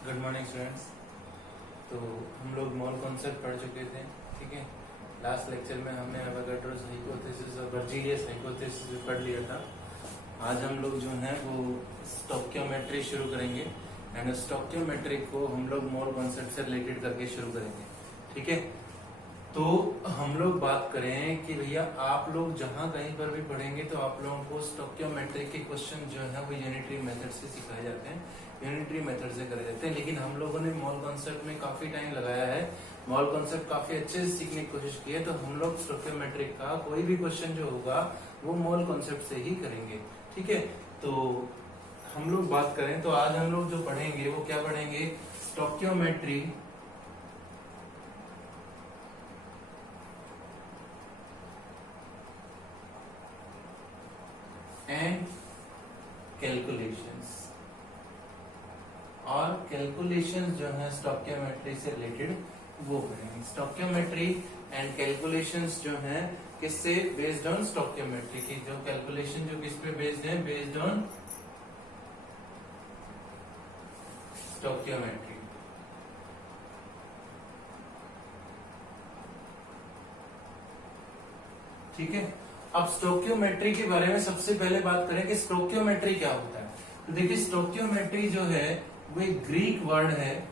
Good morning students. तो हम लोग मोल कॉन्सेप्ट पढ़ चुके थे, ठीक है। लास्ट लेक्चर में हमने एवोगाड्रोस हाइपोथेसिस और बर्जीलियस हाइपोथेसिस पढ़ लिया था। आज हम लोग जो है वो स्टोक्योमेट्री शुरू करेंगे एंड स्टोक्योमेट्री को हम लोग मोल कॉन्सेप्ट से रिलेटेड करके शुरू करेंगे, ठीक है। तो हम लोग बात करें कि भैया आप लोग जहां कहीं पर भी पढ़ेंगे तो आप लोगों को स्टोक्योमेट्री के क्वेश्चन जो है वो यूनिटरी मेथड से सिखाए जाते हैं, यूनिटरी मेथड से करे जाते हैं। लेकिन हम लोगों ने मोल कॉन्सेप्ट में काफी टाइम लगाया है, मोल कॉन्सेप्ट काफी अच्छे से सीखने की कोशिश की है। तो हम लोग स्टोक्योमेट्री का कोई भी क्वेश्चन जो होगा वो मोल कॉन्सेप्ट से ही करेंगे, ठीक है। तो हम लोग बात करें तो आज हम लोग जो पढ़ेंगे वो क्या पढ़ेंगे, स्टोक्योमेट्री एंड कैलकुलेशंस। और कैलकुलेशंस जो है स्टोक्योमेट्री से रिलेटेड वो करेंगे। स्टोक्योमेट्री एंड कैलकुलेशंस जो है किससे बेस्ड ऑन स्टोक्योमेट्री की, जो कैलकुलेशन जो किस पे बेस्ड है, बेस्ड ऑन स्टोक्योमेट्री। ठीक है। अब स्टोक्योमेट्री के बारे में सबसे पहले बात करें कि स्टोक्योमेट्री क्या होता है। तो देखिए स्टोक्योमेट्री जो है वो एक ग्रीक वर्ड है,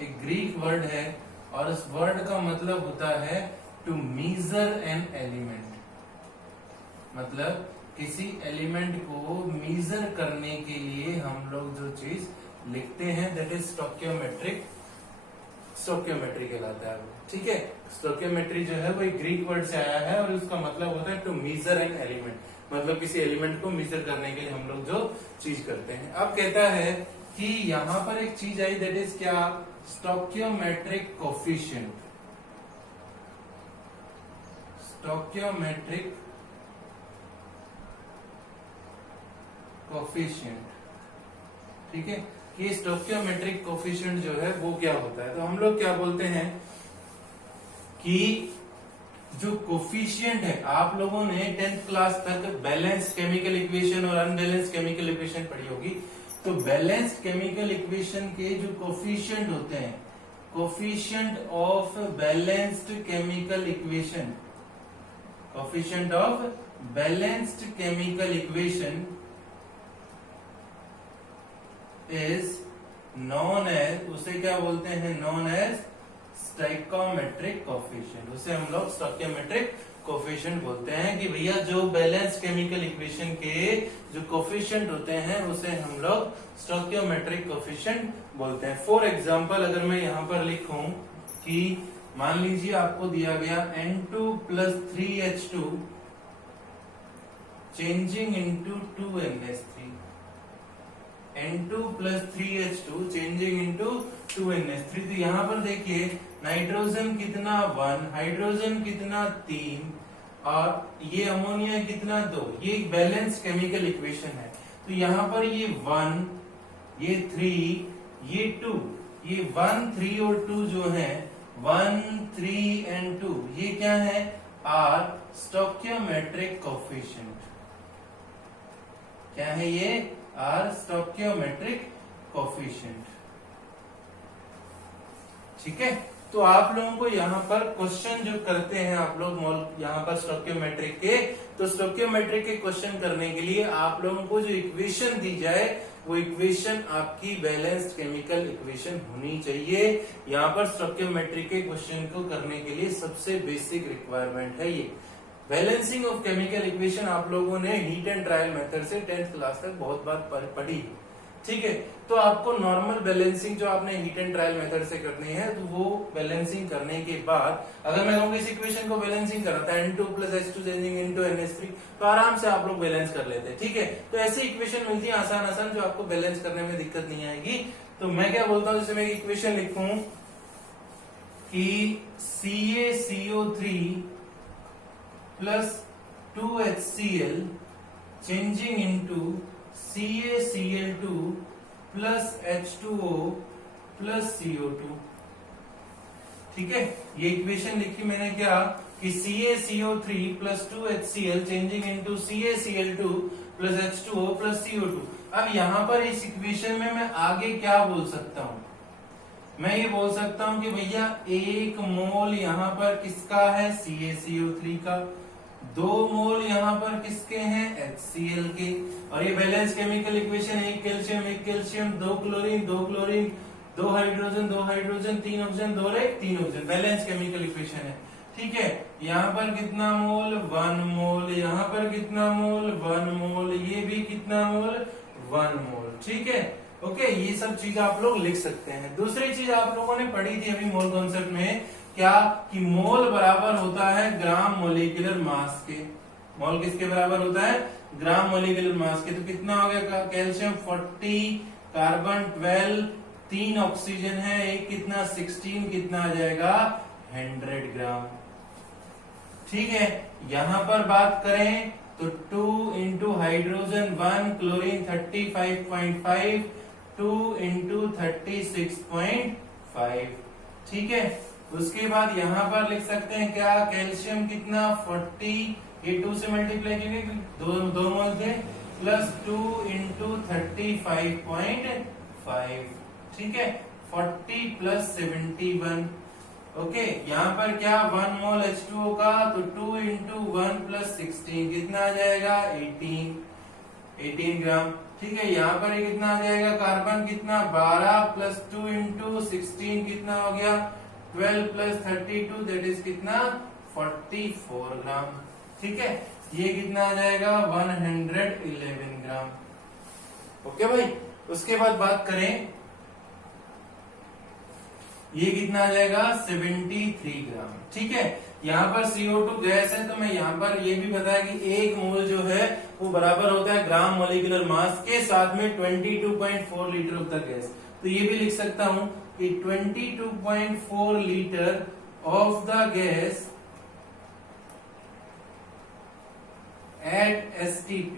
एक ग्रीक वर्ड है और इस वर्ड का मतलब होता है टू मीजर एन एलिमेंट। मतलब किसी एलिमेंट को मीजर करने के लिए हम लोग जो चीज लिखते हैं दैट इज स्टोक्योमेट्री कहलाता है, ठीक है। स्टोक्योमेट्री जो है वो एक ग्रीक वर्ड से आया है और उसका मतलब होता है टू मीजर एन एलिमेंट। मतलब किसी एलिमेंट को मीजर करने के लिए हम लोग जो चीज करते हैं। अब कहता है कि यहां पर एक चीज आई दैट इज क्या, स्टोक्योमेट्रिक कोफिशिएंट। स्टोक्योमेट्रिक कोफिशिएंट, ठीक है। कि स्टोक्योमेट्रिक कोफिशिएंट जो है वो क्या होता है। तो हम लोग क्या बोलते हैं कि जो कोफिशिएंट है, आप लोगों ने 10th क्लास तक बैलेंस्ड केमिकल इक्वेशन और अनबैलेंस्ड केमिकल इक्वेशन पढ़ी होगी। तो बैलेंस्ड केमिकल इक्वेशन के जो कोफिशिएंट होते हैं, coefficient of balanced chemical equation, coefficient of balanced chemical equation is known as, उसे क्या बोलते हैं, नॉन एज स्टोइकोमेट्रिक कोफिशिएंट। उसे हम लोग स्टोइकोमेट्रिक कोफिशिएंट बोलते हैं कि भैया जो बैलेंस केमिकल इक्वेशन के जो कोफिशिएंट होते हैं उसे हम लोग स्टोइकोमेट्रिक कोफिशिएंट बोलते हैं। फॉर एग्जांपल अगर मैं यहां पर लिखूं कि मान लीजिए आपको दिया गया N2 + 3H2 changing into 2NH3, N2 + 3H2 changing into 2NH3। तो यहां पर देखिए नाइट्रोजन कितना 1, हाइड्रोजन कितना 3 और ये अमोनिया कितना 2। ये एक बैलेंस केमिकल इक्वेशन है। तो यहां पर ये 1, ये 3, ये 2, ये 1, 3 और 2 जो है 1, 3 एंड 2, ये क्या है, आर स्टोक्योमेट्रिक कोफिशिएंट। क्या है ये, आर स्टोक्योमेट्रिक कोफिशिएंट, ठीक है। तो आप लोगों को यहाँ पर क्वेश्चन जो करते हैं आप लोग यहाँ पर स्टोक्योमेट्रिक के, तो स्टोक्योमेट्रिक के क्वेश्चन करने के लिए आप लोगों को जो इक्वेशन दी जाए वो इक्वेशन आपकी बैलेंस्ड केमिकल इक्वेशन होनी चाहिए। यहाँ पर स्टोक्योमेट्रिक के क्वेश्चन को करने के लिए सबसे बेसिक रिक्वायरमेंट है ये बैलेंसिंग ऑफ केमिकल इक्वेशन। आप लोगों ने हीट एंड ट्रायल मेथड से 10th क्लास तक बहुत बार पढ़ी, ठीक है। तो आपको नॉर्मल बैलेंसिंग जो आपने हीट एंड ट्रायल मेथड से करनी है, तो वो बैलेंसिंग करने के बाद अगर मैं कहूँ इस इक्वेशन को बैलेंसिंग करा था N2 + H2 changing into NH3, तो आराम से आप लोग बैलेंस कर लेते हैं, ठीक है। तो ऐसी इक्वेशन मिलती है आसान आसान जो आपको बैलेंस करने में दिक्कत नहीं आएगी। तो मैं क्या बोलता हूँ, जैसे मैं इक्वेशन लिखूं कि CaCO3 + 2HCl changing into CaCl2 + H2O + CO2, ठीक है। ये इक्वेशन लिखी मैंने क्या, कि CaCO3 plus 2HCl changing into CaCl2 plus H2O plus CO2। अब यहाँ पर इस इक्वेशन में मैं आगे क्या बोल सकता हूँ? मैं ये बोल सकता हूँ कि भैया 1 मोल यहाँ पर किसका है? CaCO3 का। 2 मोल यहाँ पर किसके हैं? HCl के। और ये balance chemical equation, 1 calcium 2 chlorine 2 chlorine 2 hydrogen 2 hydrogen 3 oxygen 2 3 oxygen, balance chemical equation है। ठीक है, यहाँ पर कितना मोल? 1 मोल। यहाँ पर कितना मोल? 1 मोल। ये भी कितना मोल? 1 मोल। ठीक है, ओके। ये सब चीज आप लोग लिख सकते हैं। दूसरी चीज आप लोगों ने पढ़ी थी अभी मोल कॉन्सेप्ट में, क्या कि मोल बराबर होता है ग्राम मोलिकुलर मास के। मोल किसके बराबर होता है? ग्राम मोलिकुलर मास के। तो कितना हो गया? कैल्शियम 40, कार्बन 12, 3 ऑक्सीजन है, एक कितना? 16, कितना आ जाएगा? 100 ग्राम। ठीक है, यहां पर बात करें तो 2 इंटू हाइड्रोजन 1, क्लोरीन 35.5, 2 इंटू 36.5। ठीक है, उसके बाद यहां पर लिख सकते हैं क्या? कैल्शियम कितना? 40, ये 2 से मल्टीप्लाई करेंगे, दो मोल थे, प्लस 2 इंटू 35.5। ठीक है, 40 प्लस 71। ओके, यहाँ पर क्या? 1 मोल H2O का, तो 2 इंटू 1 प्लस 16 कितना आ जाएगा? 18 ग्राम। ठीक है, यहाँ पर ये कितना आ जाएगा? कार्बन कितना? 12 प्लस 2 इंटू 16 कितना हो गया? 12 प्लस 32 दैट इज कितना? 44 ग्राम। ठीक है, ये कितना आ जाएगा? 111 ग्राम। ओके भाई, उसके बाद बात करें, ये कितना आ जाएगा? 73 ग्राम। ठीक है, यहाँ पर CO2 गैस है, तो मैं यहाँ पर ये भी बताया कि 1 मोल जो है वो बराबर होता है ग्राम मोलिकुलर मास के, साथ में 22.4 लीटर ऑफ द गैस। तो ये भी लिख सकता हूं कि 22.4 litre of the gas at STP।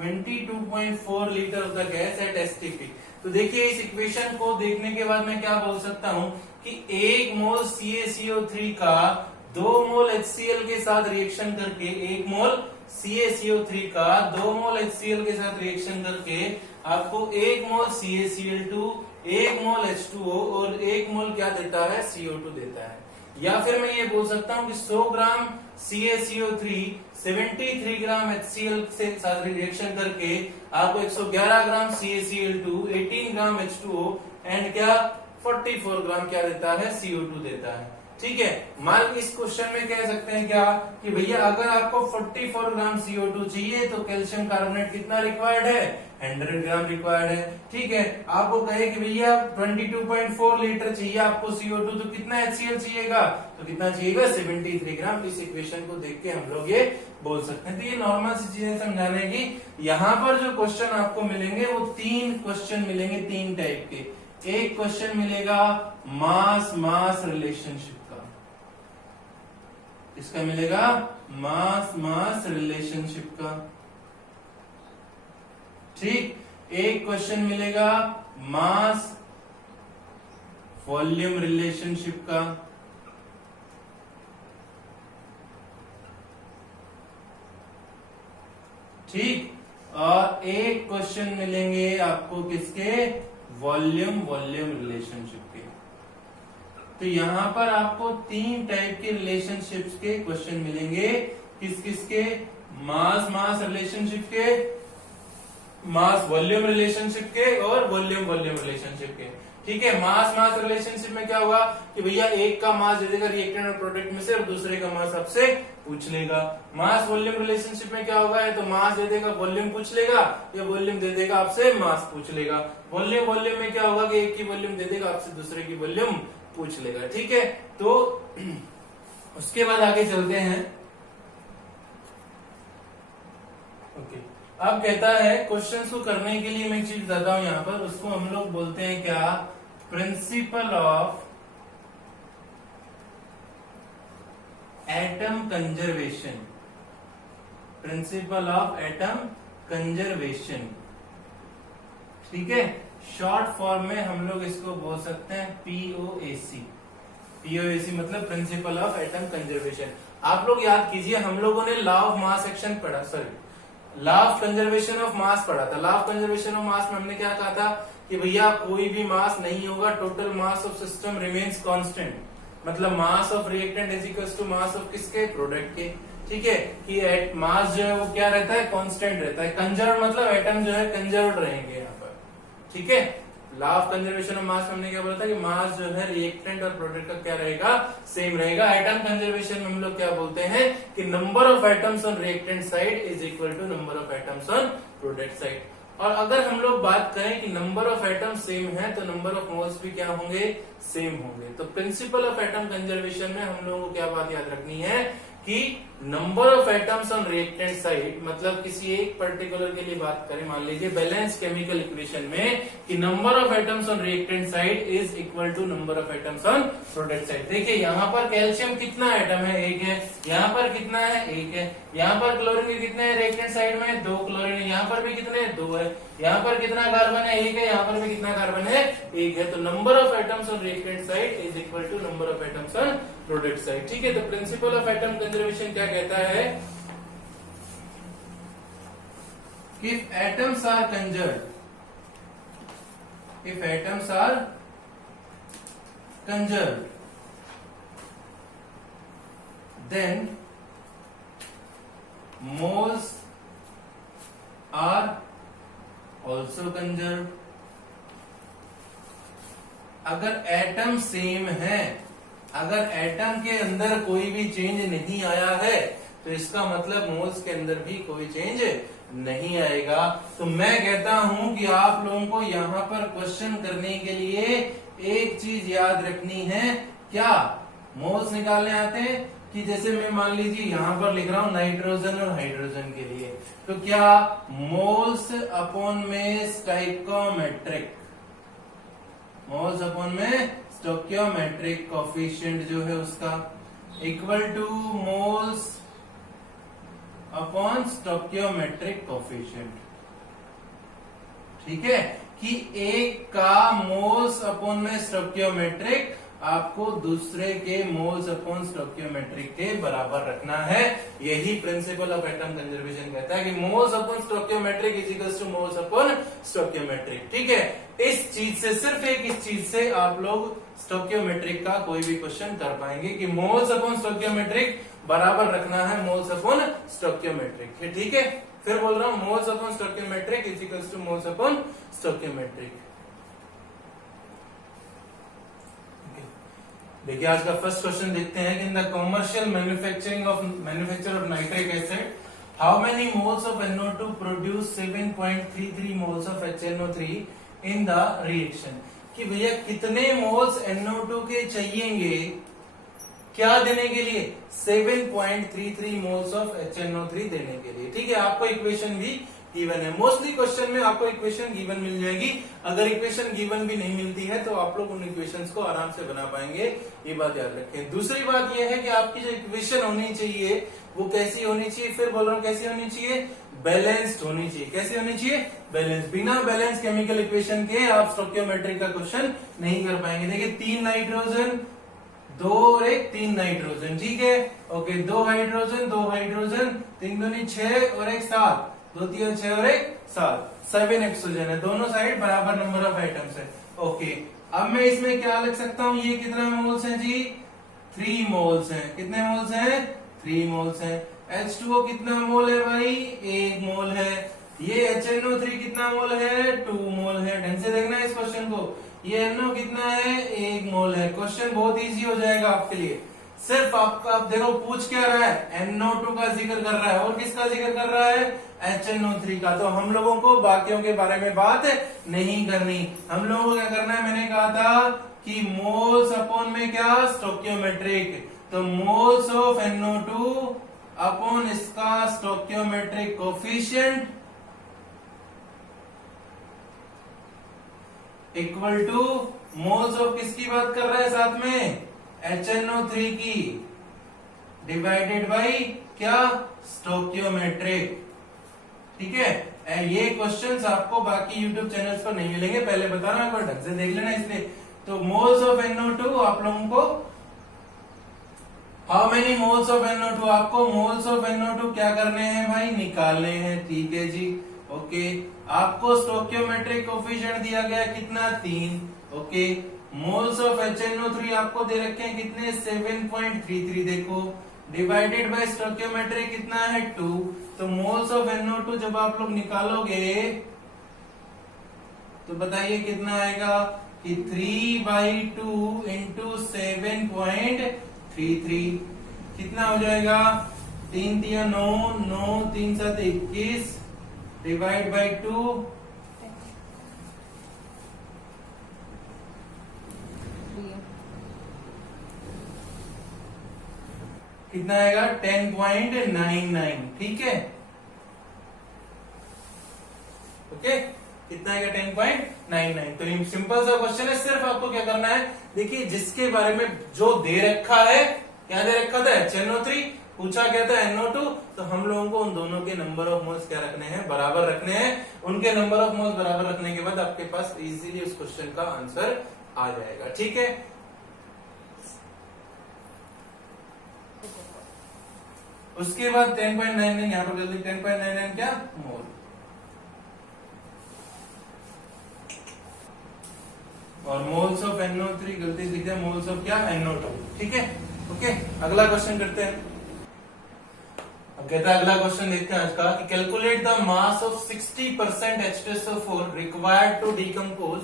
22.4 litre of the gas at STP। तो देखिए, इस इक्वेशन को देखने के बाद मैं क्या बोल सकता हूं कि 1 मोल CaCO3 का 2 मोल HCl के साथ रिएक्शन करके, 1 मोल CaCO3 का 2 मोल HCl के साथ रिएक्शन करके आपको 1 मोल CaCl2, 1 मोल H2O और 1 मोल क्या देता है? CO2 देता है। या फिर मैं ये बोल सकता हूं कि 100 ग्राम CaCO3 73 ग्राम HCl से साथ रिएक्शन करके आपको 111 ग्राम CaCl2, 18 ग्राम H2O एंड क्या 44 ग्राम क्या देता है? CO2 देता है। ठीक है, मान इस क्वेश्चन में कह सकते हैं क्या कि भैया अगर आपको 44 ग्राम CO2 चाहिए तो कैल्शियम कार्बोनेट कितना रिक्वायर्ड है? 100 ग्राम रिक्वायर्ड है। ठीक है, आपको कहे कि भैया 22.4 लीटर चाहिए आपको CO2, तो कितना HCl चाहिएगा? तो कितना चाहिएगा? 73 ग्राम। इस इक्वेशन को देख के हम लोग ये बोल सकते हैं। तो ये नॉर्मल सी चीजें समझाने की। यहाँ पर जो क्वेश्चन आपको मिलेंगे वो 3 क्वेश्चन मिलेंगे, 3 टाइप के। एक क्वेश्चन मिलेगा मास मास रिलेशनशिप का। किसका मिलेगा? मास मास रिलेशनशिप का। ठीक, एक क्वेश्चन मिलेगा मास वॉल्यूम रिलेशनशिप का। ठीक, और एक क्वेश्चन मिलेंगे आपको किसके? वॉल्यूम रिलेशनशिप के। तो यहां पर आपको 3 टाइप के रिलेशनशिप्स के क्वेश्चन मिलेंगे। किस किस के? मास मास रिलेशनशिप के, मास वॉल्यूम रिलेशनशिप के और वॉल्यूम रिलेशनशिप के। ठीक है, मास मास रिलेशनशिप में क्या होगा कि भैया एक का मास दे देगा रिएक्टेंट और प्रोडक्ट में से और दूसरे का मास आपसे पूछ लेगा। मास वॉल्यूम रिलेशनशिप में क्या होगा? तो मास दे देगा, वॉल्यूम पूछ लेगा, या वॉल्यूम दे देगा आपसे मास पूछ लेगा। वॉल्यूम में क्या होगा कि एक की वॉल्यूम दे देगा आपसे, दूसरे की वॉल्यूम पूछ लेगा। ठीक है, तो उसके बाद आगे चलते हैं। ओके, अब कहता है क्वेश्चंस को करने के लिए मैं एक चीज बताता हूं यहाँ पर, उसको हम लोग बोलते हैं क्या? Principle of atom conservation. Principle of atom conservation. ठीक है, शॉर्ट फॉर्म में हम लोग इसको बोल सकते हैं POAC। पीओएसी मतलब प्रिंसिपल ऑफ एटम कंजर्वेशन। आप लोग याद कीजिए, हम लोगों ने लॉ ऑफ मास एक्शन पढ़ा, sorry law of conservation of mass पढ़ा था। Law of conservation of mass में हमने क्या कहा था कि भैया कोई भी मास नहीं होगा, total mass of system remains constant, मतलब mass of reactant is equal to mass of किसके, प्रोडक्ट के। ठीक है, कि मास जो है वो क्या रहता है, कांस्टेंट रहता है। कंजर्व मतलब एटम जो है कंजर्व रहेंगे यहाँ पर। ठीक है, law of conservation of mass में हमने क्या बोला था कि मास जो है रिएक्टेंट और प्रोडक्ट का क्या रहेगा, सेम रहेगा। एटम कंजर्वेशन में हम लोग क्या बोलते हैं कि number of atoms on reactant side is equal to number of atoms on product side. और अगर हम लोग बात करें कि नंबर ऑफ एटम सेम है तो नंबर ऑफ मोल्स भी क्या होंगे, सेम होंगे। तो प्रिंसिपल ऑफ एटम कंजर्वेशन में हम लोगों को क्या बात याद रखनी है कि number of atoms on reactant side, मतलब किसी एक पर्टिकुलर के लिए बात करें, मान लीजिए बैलेंस केमिकल इक्वेशन में कि number of atoms on reactant side is equal to number of atoms on product side. देखिए यहाँ पर कैल्शियम कितना एटम है, एक है। यहाँ पर कितना है, एक है। यहाँ पर क्लोरीन के कितने हैं रिएक्टेंट साइड में, 2 क्लोरीन है। यहाँ पर भी कितने हैं, 2 है। यहाँ पर कितना कार्बन है, एक है। यहाँ पर भी कितना कार्बन है, एक है। तो number of atoms on reactant side is equal to number of atoms on product side. ठीक है, तो प्रिंसिपल ऑफ एटम कंजर्वेशन क्या कहता है, if atoms are conserved, if atoms are conserved, then moles are also conserved। अगर atom same है, अगर atom के अंदर कोई भी चेंज नहीं आया है तो इसका मतलब मोल्स के अंदर भी कोई चेंज नहीं आएगा। तो मैं कहता हूं कि आप लोगों को यहाँ पर क्वेश्चन करने के लिए एक चीज याद रखनी है, क्या मोल्स निकालने आते हैं कि जैसे मैं मान लीजिए यहाँ पर लिख रहा हूं नाइट्रोजन और हाइड्रोजन के लिए, तो क्या मोल्स अपॉन में स्टोइकियोमेट्रिक, मोल्स अपॉन में स्टोइकियोमेट्रिक कोफिशिएंट जो है उसका equal two moles upon stoichiometric coefficient. ठीक है, कि एक का मोल्स अपॉन में स्टोइकियोमेट्रिक आपको दूसरे के मोल्स अपॉन स्टोइकियोमेट्रिक के बराबर रखना है। यही प्रिंसिपल ऑफ एटम कंजर्वेशन कहता है कि moles upon stoichiometric is equal two moles upon stoichiometric. ठीक है, इस चीज से, सिर्फ एक इस चीज से आप लोग स्टोइकियोमेट्रिक का कोई भी क्वेश्चन कर पाएंगे कि मोल्स अपॉन स्टोइकियोमेट्रिक बराबर रखना है मोल्स अपॉन स्टोइकियोमेट्रिक। ठीक है, फिर बोल रहा हूं moles upon stoichiometric is equal two moles upon stoichiometric. देखिए आज का फर्स्ट क्वेश्चन देखते हैं कि in the commercial manufacture of nitric acid how many moles of NO2 produce 7.33 moles of HNO3 in the reaction. कि भैया कितने मोल्स NO2 के चाहिएंगे क्या देने के लिए, 7.33 मोल्स ऑफ HNO3 देने के लिए। ठीक है, आपको इक्वेशन भी गिवन है। मोस्टली क्वेश्चन में आपको इक्वेशन गिवन मिल जाएगी। अगर इक्वेशन गिवन भी नहीं मिलती है तो आप लोग उन इक्वेशंस को आराम से बना पाएंगे, ये बात याद रखें। दूसरी बात यह है कि आपकी जो इक्वेशन होनी चाहिए वो कैसी होनी चाहिए, फिर बोल रहा हूं कैसी होनी चाहिए, बैलेंस्ड होनी चाहिए। कैसी होनी चाहिए, बैलेंस। बिना बैलेंस केमिकल इक्वेशन के आप स्टोइकियोमेट्रिक का क्वेश्चन नहीं कर पाएंगे। देखिए 3 नाइट्रोजन 2 और 1, 3 नाइट्रोजन। ठीक है, ओके, 2 हाइड्रोजन 2 हाइड्रोजन, 3 दूनी 6 और 1 7, 2 3 6 और 1 7, 7 ऑक्सीजन है। दोनों साइड बराबर नंबर ऑफ आइटम्स है। ओके, अब मैं इसमें क्या लिख सकता हूँ, ये कितना मोल्स है जी, 3 मोल्स है। कितने मोल्स है, 3 मोल्स है। H2O कितना मोल है भाई, 1 मोल है। ये HNO3 कितना मोल है, 2 मोल है। ढंग से देखना है इस क्वेश्चन को। ये NO कितना है, 1 मोल है। क्वेश्चन बहुत इजी हो जाएगा आपके लिए। सिर्फ आपका, आप देखो पूछ क्या रहा है, NO2 का जिक्र कर रहा है और किसका जिक्र कर रहा है, HNO3 का। तो हम लोगों को बाकियों के बारे में बात नहीं करनी, हम लोगों को क्या करना है, मैंने कहा था कि मोल्स अपॉन में क्या, स्टोइकियोमेट्रिक। तो मोल्स ऑफ NO2 अपॉन इसका stoichiometric coefficient equal two moles of किसकी बात कर रहा है साथ में, HNO3 की, डिवाइडेड बाई क्या, स्टोइकियोमेट्रिक। ठीक है, ये क्वेश्चंस आपको बाकी YouTube चैनल्स पर नहीं मिलेंगे, पहले बता रहा हूं, एक बार ढंग से देख लेना इसलिए। तो मोल्स ऑफ NO2 आप लोगों को how many moles of NO2, आपको मोल्स ऑफ NO2 क्या करने हैं भाई, निकालने हैं, ठीक है जी। ओके, आपको स्टोइकियोमेट्रिक कोफिशिएंट दिया गया कितना, 3। ओके, मोल्स ऑफ HNO3 आपको दे रखे हैं कितने, 7.33, देखो डिवाइडेड बाय स्टोइकियोमेट्रिक कितना है, 2। तो मोल्स ऑफ NO2 जब आप लोग निकालोगे तो बताइए कितना आएगा कि 3/2 इंटू 7.33 कितना हो जाएगा, 3 तिया 9, 9 3 7 21 डिवाइड बाई 2 कितना आएगा, 10.99, ठीक है। ओके, कितना आएगा, 10.99। तो ये सिंपल सा क्वेश्चन है, सिर्फ आपको क्या करना है, देखिए जिसके बारे में जो दे रखा है, क्या दे रखा था, HNO3, पूछा क्या था NO2, तो हम लोगों को उन दोनों के नंबर ऑफ मोल्स क्या रखने हैं, बराबर रखने हैं। उनके नंबर ऑफ मोल्स बराबर रखने के बाद आपके पास इजीली उस क्वेश्चन का आंसर आ जाएगा, ठीक है। उसके बाद 10.99 यहां पर जल्दी 10.99 क्या, मोल। और मोल्स ऑफ NO3 गलती से लिखा है, मोल्स ऑफ क्या, NO2, ठीक है। ओके, अगला क्वेश्चन करते हैं। अब कहता है अगला क्वेश्चन देखते हैं आज का, कि calculate the mass of 60% H2SO4 required to decompose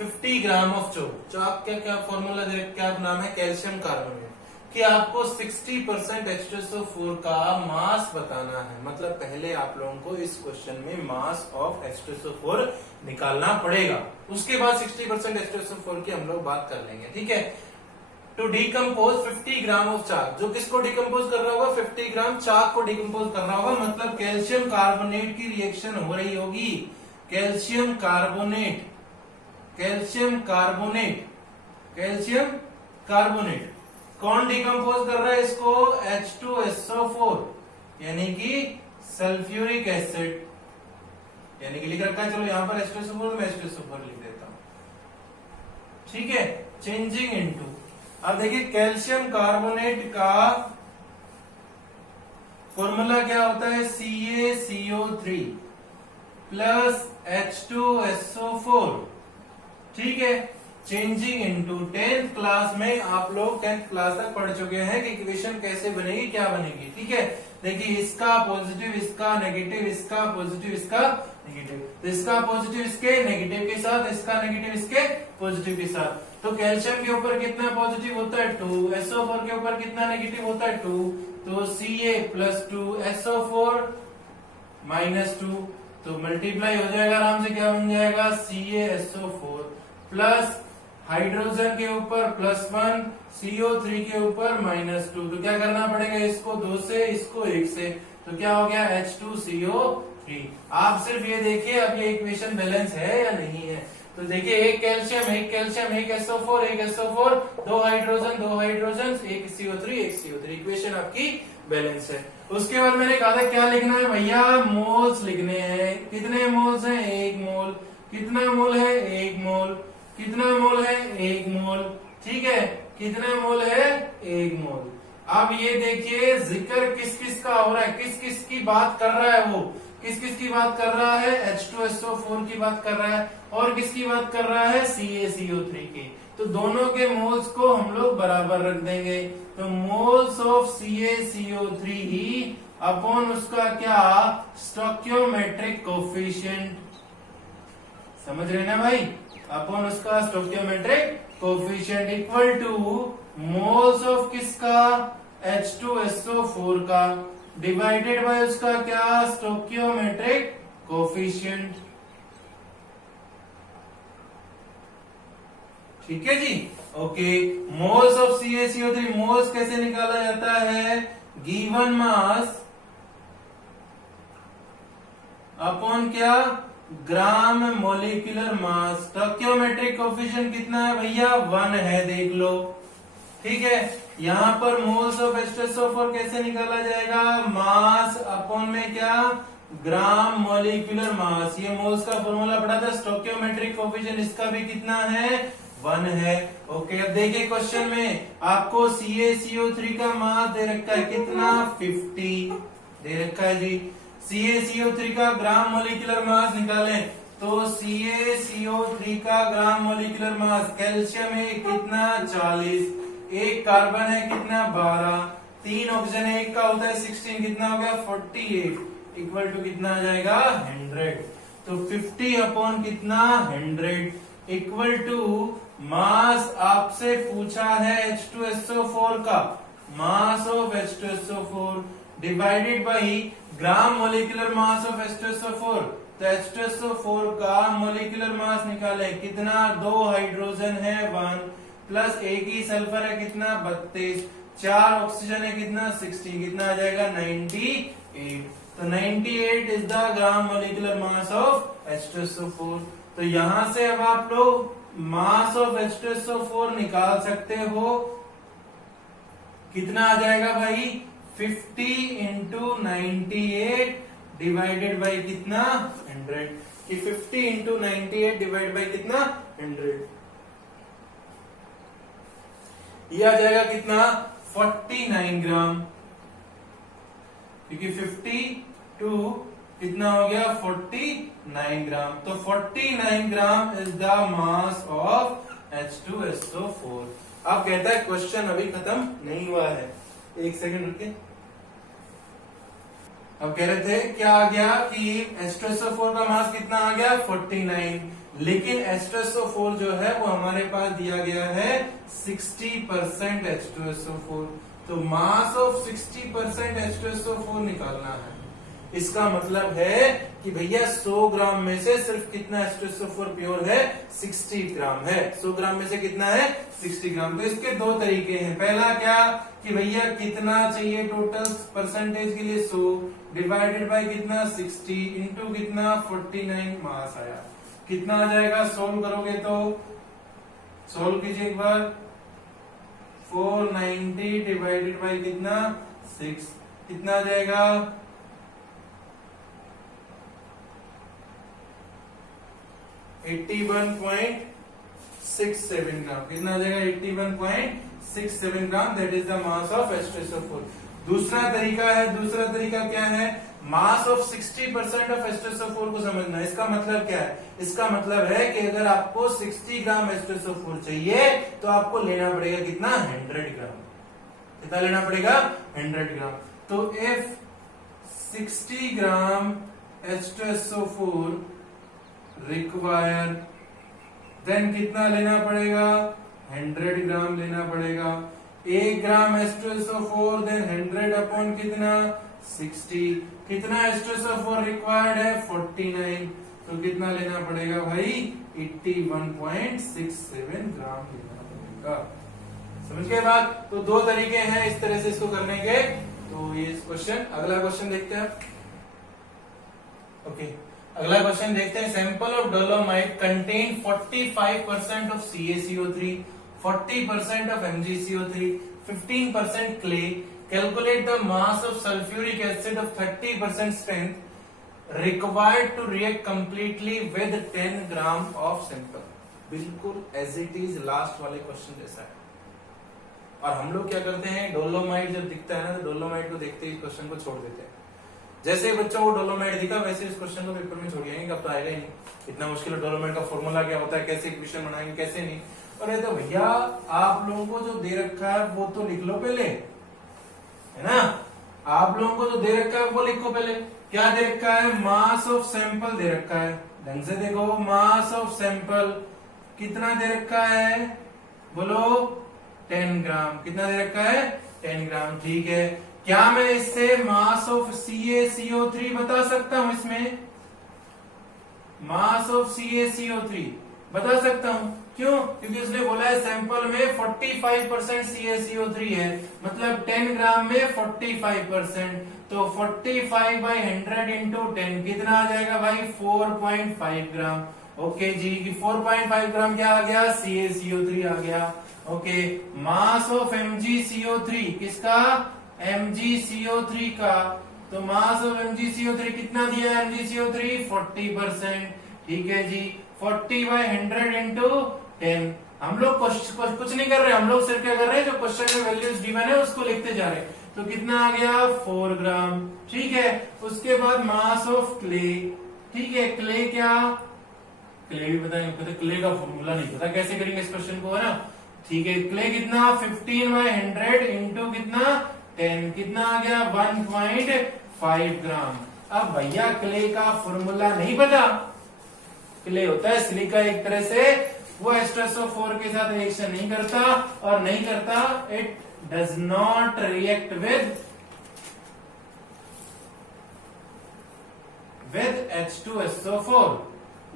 50 gram of chalk. Chalk क्या क्या फॉर्मूला क्या नाम है, कैल्शियम कार्बोनेट, कि आपको 60% H2SO4 का मास बताना है। मतलब पहले आप लोगों को इस क्वेश्चन में मास ऑफ H2SO4 निकालना पड़ेगा, उसके बाद 60% H2SO4 की हम लोग बात कर लेंगे, ठीक है। टू डिकम्पोज 50 ग्राम ऑफ चाक, जो किसको डिकम्पोज कर रहा होगा, 50 ग्राम चाक को डिकम्पोज कर रहा होगा, मतलब कैल्शियम कार्बोनेट की रिएक्शन हो रही होगी। Calcium carbonate, calcium carbonate, calcium carbonate कौन डिकम्पोज कर रहा है इसको, H2SO4 यानी कि सल्फ्यूरिक एसिड, यानी कि लिख रखा है, चलो यहां पर H2SO4 मैं H2SO4 लिख देता हूं, ठीक है। चेंजिंग इनटू, अब देखिए कैल्शियम कार्बोनेट का फॉर्मूला क्या होता है, CaCO3 प्लस H2SO4, ठीक है। चेंजिंग इनटू 10th क्लास में आप लोग 10th क्लास तक पढ़ चुके हैं कि इक्वेशन कैसे बनेगी, क्या बनेगी, ठीक है। देखिए इसका पॉजिटिव, इसका नेगेटिव, इसका पॉजिटिव, इसका नेगेटिव, तो इसका पॉजिटिव इसके नेगेटिव के साथ, इसका नेगेटिव इसके पॉजिटिव के साथ। तो कैल्शियम के ऊपर कितना पॉजिटिव होता है, 2, SO4 के ऊपर कितना नेगेटिव होता है, 2, तो Ca प्लस 2 SO4 माइनस 2, तो मल्टीप्लाई हो जाएगा आराम से, क्या बन जाएगा, CaSO4 प्लस हाइड्रोजन के ऊपर +1, CO3 के ऊपर -2, तो क्या करना पड़ेगा, इसको 2 से, इसको 1 से, तो क्या हो गया, H2CO3। आप सिर्फ ये देखिए अब ये इक्वेशन बैलेंस है या नहीं है। तो देखिए एक कैल्शियम, एक कैल्शियम, एक SO4, एक SO4, 2 हाइड्रोजन, 2 हाइड्रोजन, एक CO3, एक CO3, इक्वेशन आपकी बैलेंस है। उसके बाद मैंने कहा था क्या लिखना है भैया, मोल्स लिखने हैं। कितने मोल्स हैं, 1 मोल। कितना मोल है, 1 मोल। कितना मोल है, 1 मोल, ठीक है। कितना मोल है, 1 मोल। अब ये देखिए जिक्र किस किस का हो रहा है, किस किस की बात कर रहा है, वो किस किस की बात कर रहा है, H2SO4 की बात कर रहा है, और किसकी बात कर रहा है, CaCO3 की। तो दोनों के मोल्स को हम लोग बराबर रख देंगे, तो moles of CaCO3 he upon उसका क्या, स्टोइकियोमेट्रिक कोफिशिएंट, समझ रहे ना भाई, अपॉन उसका stoichiometric coefficient equal two moles of किसका, H2SO4 का, डिवाइडेड बाय उसका क्या, स्टोइकियोमेट्रिक कोफिशिएंट, ठीक है जी। Okay, moles of CaCO3, moles कैसे निकाला जाता है, गिवन मास अपॉन क्या, gram molecular mass. Stoichiometric coefficient कितना है भैया, 1 है, देख लो, ठीक है। यहां पर मोल्स ऑफ H2SO4 कैसे निकाला जाएगा, मास अपॉन में क्या, ग्राम मोलिकुलर मास। ये मोल्स का फॉर्मूला पढ़ा था, स्टोइकियोमेट्रिक कोफिशिएंट इसका भी कितना है, 1 है। ओके, अब देखिए क्वेश्चन में आपको CaCO3 का मास दे रखा है कितना, 50 दे रखा है जी। CaCO3 का ग्राम मोलिकुलर मास निकालें तो CaCO3 का ग्राम मोलिकुलर मास, कैल्शियम है कितना 40, एक कार्बन है कितना 12, 3 ऑक्सीजन है, एक का होता है 16, कितना हो गया 48, इक्वल टू कितना आ जाएगा 100। तो 50 अपॉन कितना 100 इक्वल टू मास आपसे पूछा है H2SO4 का, मास of H2SO4 divided by gram molecular mass of H2SO4। तो H2SO4 का मोलिकुलर मास निकाले कितना, 2 हाइड्रोजन है 1, प्लस एक ही सल्फर है कितना 32, 4 ऑक्सीजन है कितना 60, कितना आ जाएगा 98। तो 98 is the gram molecular mass of H2SO4। तो यहां से अब आप लोग मास ऑफ H2SO4 निकाल सकते हो, कितना आ जाएगा भाई 50 इंटू 98 डिवाइडेड बाई कितना 100, कि 50 इंटू 98 डिवाइड बाई कितना 100, ये आ जाएगा कितना 49 ग्राम, क्योंकि 52 कितना हो गया 49 ग्राम। तो 49 gram is the mass of H2SO4। अब कहता है क्वेश्चन अभी खत्म नहीं हुआ है, एक सेकंड रुकिए। अब कह रहे थे क्या आ गया कि H2SO4 का मास कितना आ गया 49, लेकिन H2SO4 जो है वो हमारे पास दिया गया है 60% H2SO4। तो मास ऑफ 60% H2SO4 निकालना है। इसका मतलब है कि भैया 100 ग्राम में से सिर्फ कितना H2SO4 प्योर है 60 ग्राम है, 100 ग्राम में से कितना है 60 ग्राम। तो इसके दो तरीके हैं, पहला क्या कि भैया कितना चाहिए टोटल परसेंटेज के लिए 100 डिवाइडेड बाय कितना 60 इंटू कितना 49 मास आया, कितना आ जाएगा, सोल्व करोगे तो सोल्व कीजिए एक बार, 490 डिवाइडेड बाय कितना 6, कितना आ जाएगा 81.67 ग्राम, कितना आ जाएगा 81.67 gram, that is the mass of H2SO4। दूसरा तरीका है, दूसरा तरीका क्या है, मास ऑफ 60% ऑफ H2SO4 को समझना। इसका मतलब क्या है, इसका मतलब है कि अगर आपको 60 ग्राम H2SO4 चाहिए तो आपको लेना पड़ेगा कितना 100 ग्राम, कितना लेना पड़ेगा 100 ग्राम। तो if 60 gram H2SO4 require, then कितना लेना पड़ेगा 100 ग्राम लेना पड़ेगा। 1 ग्राम H2SO4 देन 100 अपॉन कितना 60, कितना H2SO4 रिक्वायर्ड है 49, तो कितना लेना पड़ेगा भाई 81.67 ग्राम लेना पड़ेगा। समझ गए बात। तो दो तरीके हैं इस तरह से इसको करने के। तो ये क्वेश्चन, अगला क्वेश्चन देखते हैं। ओके, अगला क्वेश्चन देखते हैं। Sample of dolomite contain 45% of CaCO3, 40% of MgCO3, 15% clay. Calculate the mass of sulfuric acid of 30% strength required to react completely with 10 gram of sample. बिल्कुल एज इट इज लास्ट वाले question जैसा है। और हम लोग क्या करते हैं, डोलोमाइट जब दिखता है ना तो डोलोमाइट को देखते ही क्वेश्चन को छोड़ देते हैं। जैसे ही बच्चों को डोलोमाइट दिखा वैसे इस क्वेश्चन को पेपर में छोड़ जाएंगे, अब तो आएगा ही नहीं, इतना मुश्किल है, डोलोमाइट का फॉर्मूला क्या होता है, कैसे इक्वेशन बनाएंगे, कैसे नहीं। और ये तो भैया आप लोगों को जो दे रखा है वो तो लिख लो पहले, है ना। आप लोगों को जो दे रखा है वो लिखो पहले। क्या दे रखा है, मास ऑफ सैंपल दे रखा है, ढंग से देखो, मास ऑफ सैंपल कितना दे रखा है, बोलो 10 ग्राम, कितना दे रखा है 10 ग्राम, ठीक है। क्या मैं इससे मास ऑफ CaCO3 बता सकता हूं, इसमें मास ऑफ CaCO3 बता सकता हूं, क्यों, क्योंकि उसने बोला है सैंपल में 45% CaCO3 है, मतलब 10 ग्राम में 45%, तो 45 बाई 100 इंटू 10 कितना आ जाएगा भाई 4.5 ग्राम। ओके जी, कि 4.5 ग्राम क्या आ गया, CaCO3 आ गया। ओके, मास ऑफ MgCO3 किसका, MgCO3 का, तो मास ऑफ MgCO3 कितना दिया है, MgCO3 40%, ठीक है जी। 40 बाई 100 इंटू 10 हम लोग कुछ नहीं कर रहे, हम लोग सिर्फ क्या कर रहे हैं, जो क्वेश्चन में वैल्यूज गिवन है उसको लिखते जा रहे हैं। तो कितना आ गया 4 ग्राम, ठीक है। उसके बाद मास ऑफ क्ले, ठीक है, क्ले क्या, क्ले भी पता, क्ले का फॉर्मूला नहीं पता, कैसे करेंगे इस क्वेश्चन को, है ना, ठीक है। क्ले कितना 15/100 इंटू कितना 10, कितना आ गया 1.5 ग्राम। अब भैया क्ले का फॉर्मूला नहीं पता, क्ले होता है सिलिका एक तरह से, वो H2SO4 के साथ रिएक्शन नहीं करता, और नहीं करता, it does not react with H2SO4,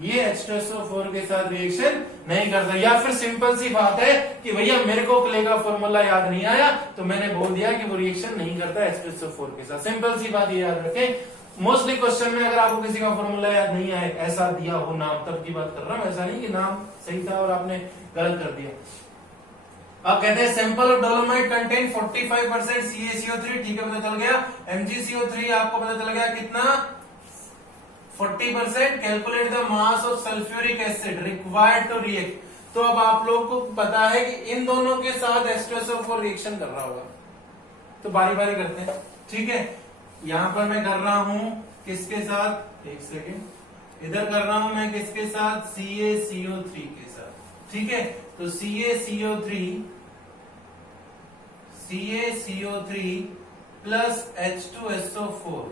ये H2SO4 के साथ रिएक्शन नहीं करता। या फिर सिंपल सी बात है कि भैया मेरे को क्ले का फॉर्मूला याद नहीं आया, तो मैंने बोल दिया कि वो रिएक्शन नहीं करता H2SO4 के साथ। सिंपल सी बात ये याद रखें। मोस्टली क्वेश्चन में अगर आपको किसी का फॉर्मूला याद नहीं आए, ऐसा दिया हो नाम, तब की बात कर रहा हूं, ऐसा नहीं कि नाम सही था और आपने गलत कर दिया। अब कहते हैं sample of dolomite contain 45% CaCO3, ठीक है, पता चल गया। MgCO3 आपको पता चल गया कितना 40%। Calculate the mass of sulphuric acid required to react. तो अब आप लोग को पता है कि इन दोनों के साथ H2SO4 रिएक्शन कर रहा होगा, तो बारी बारी करते हैं, ठीक है। यहां पर मैं कर रहा हूं किसके साथ, एक सेकेंड, इधर कर रहा हूं मैं किसके साथ, CaCO3 के साथ, ठीक है। तो CaCO3 प्लस H2SO4,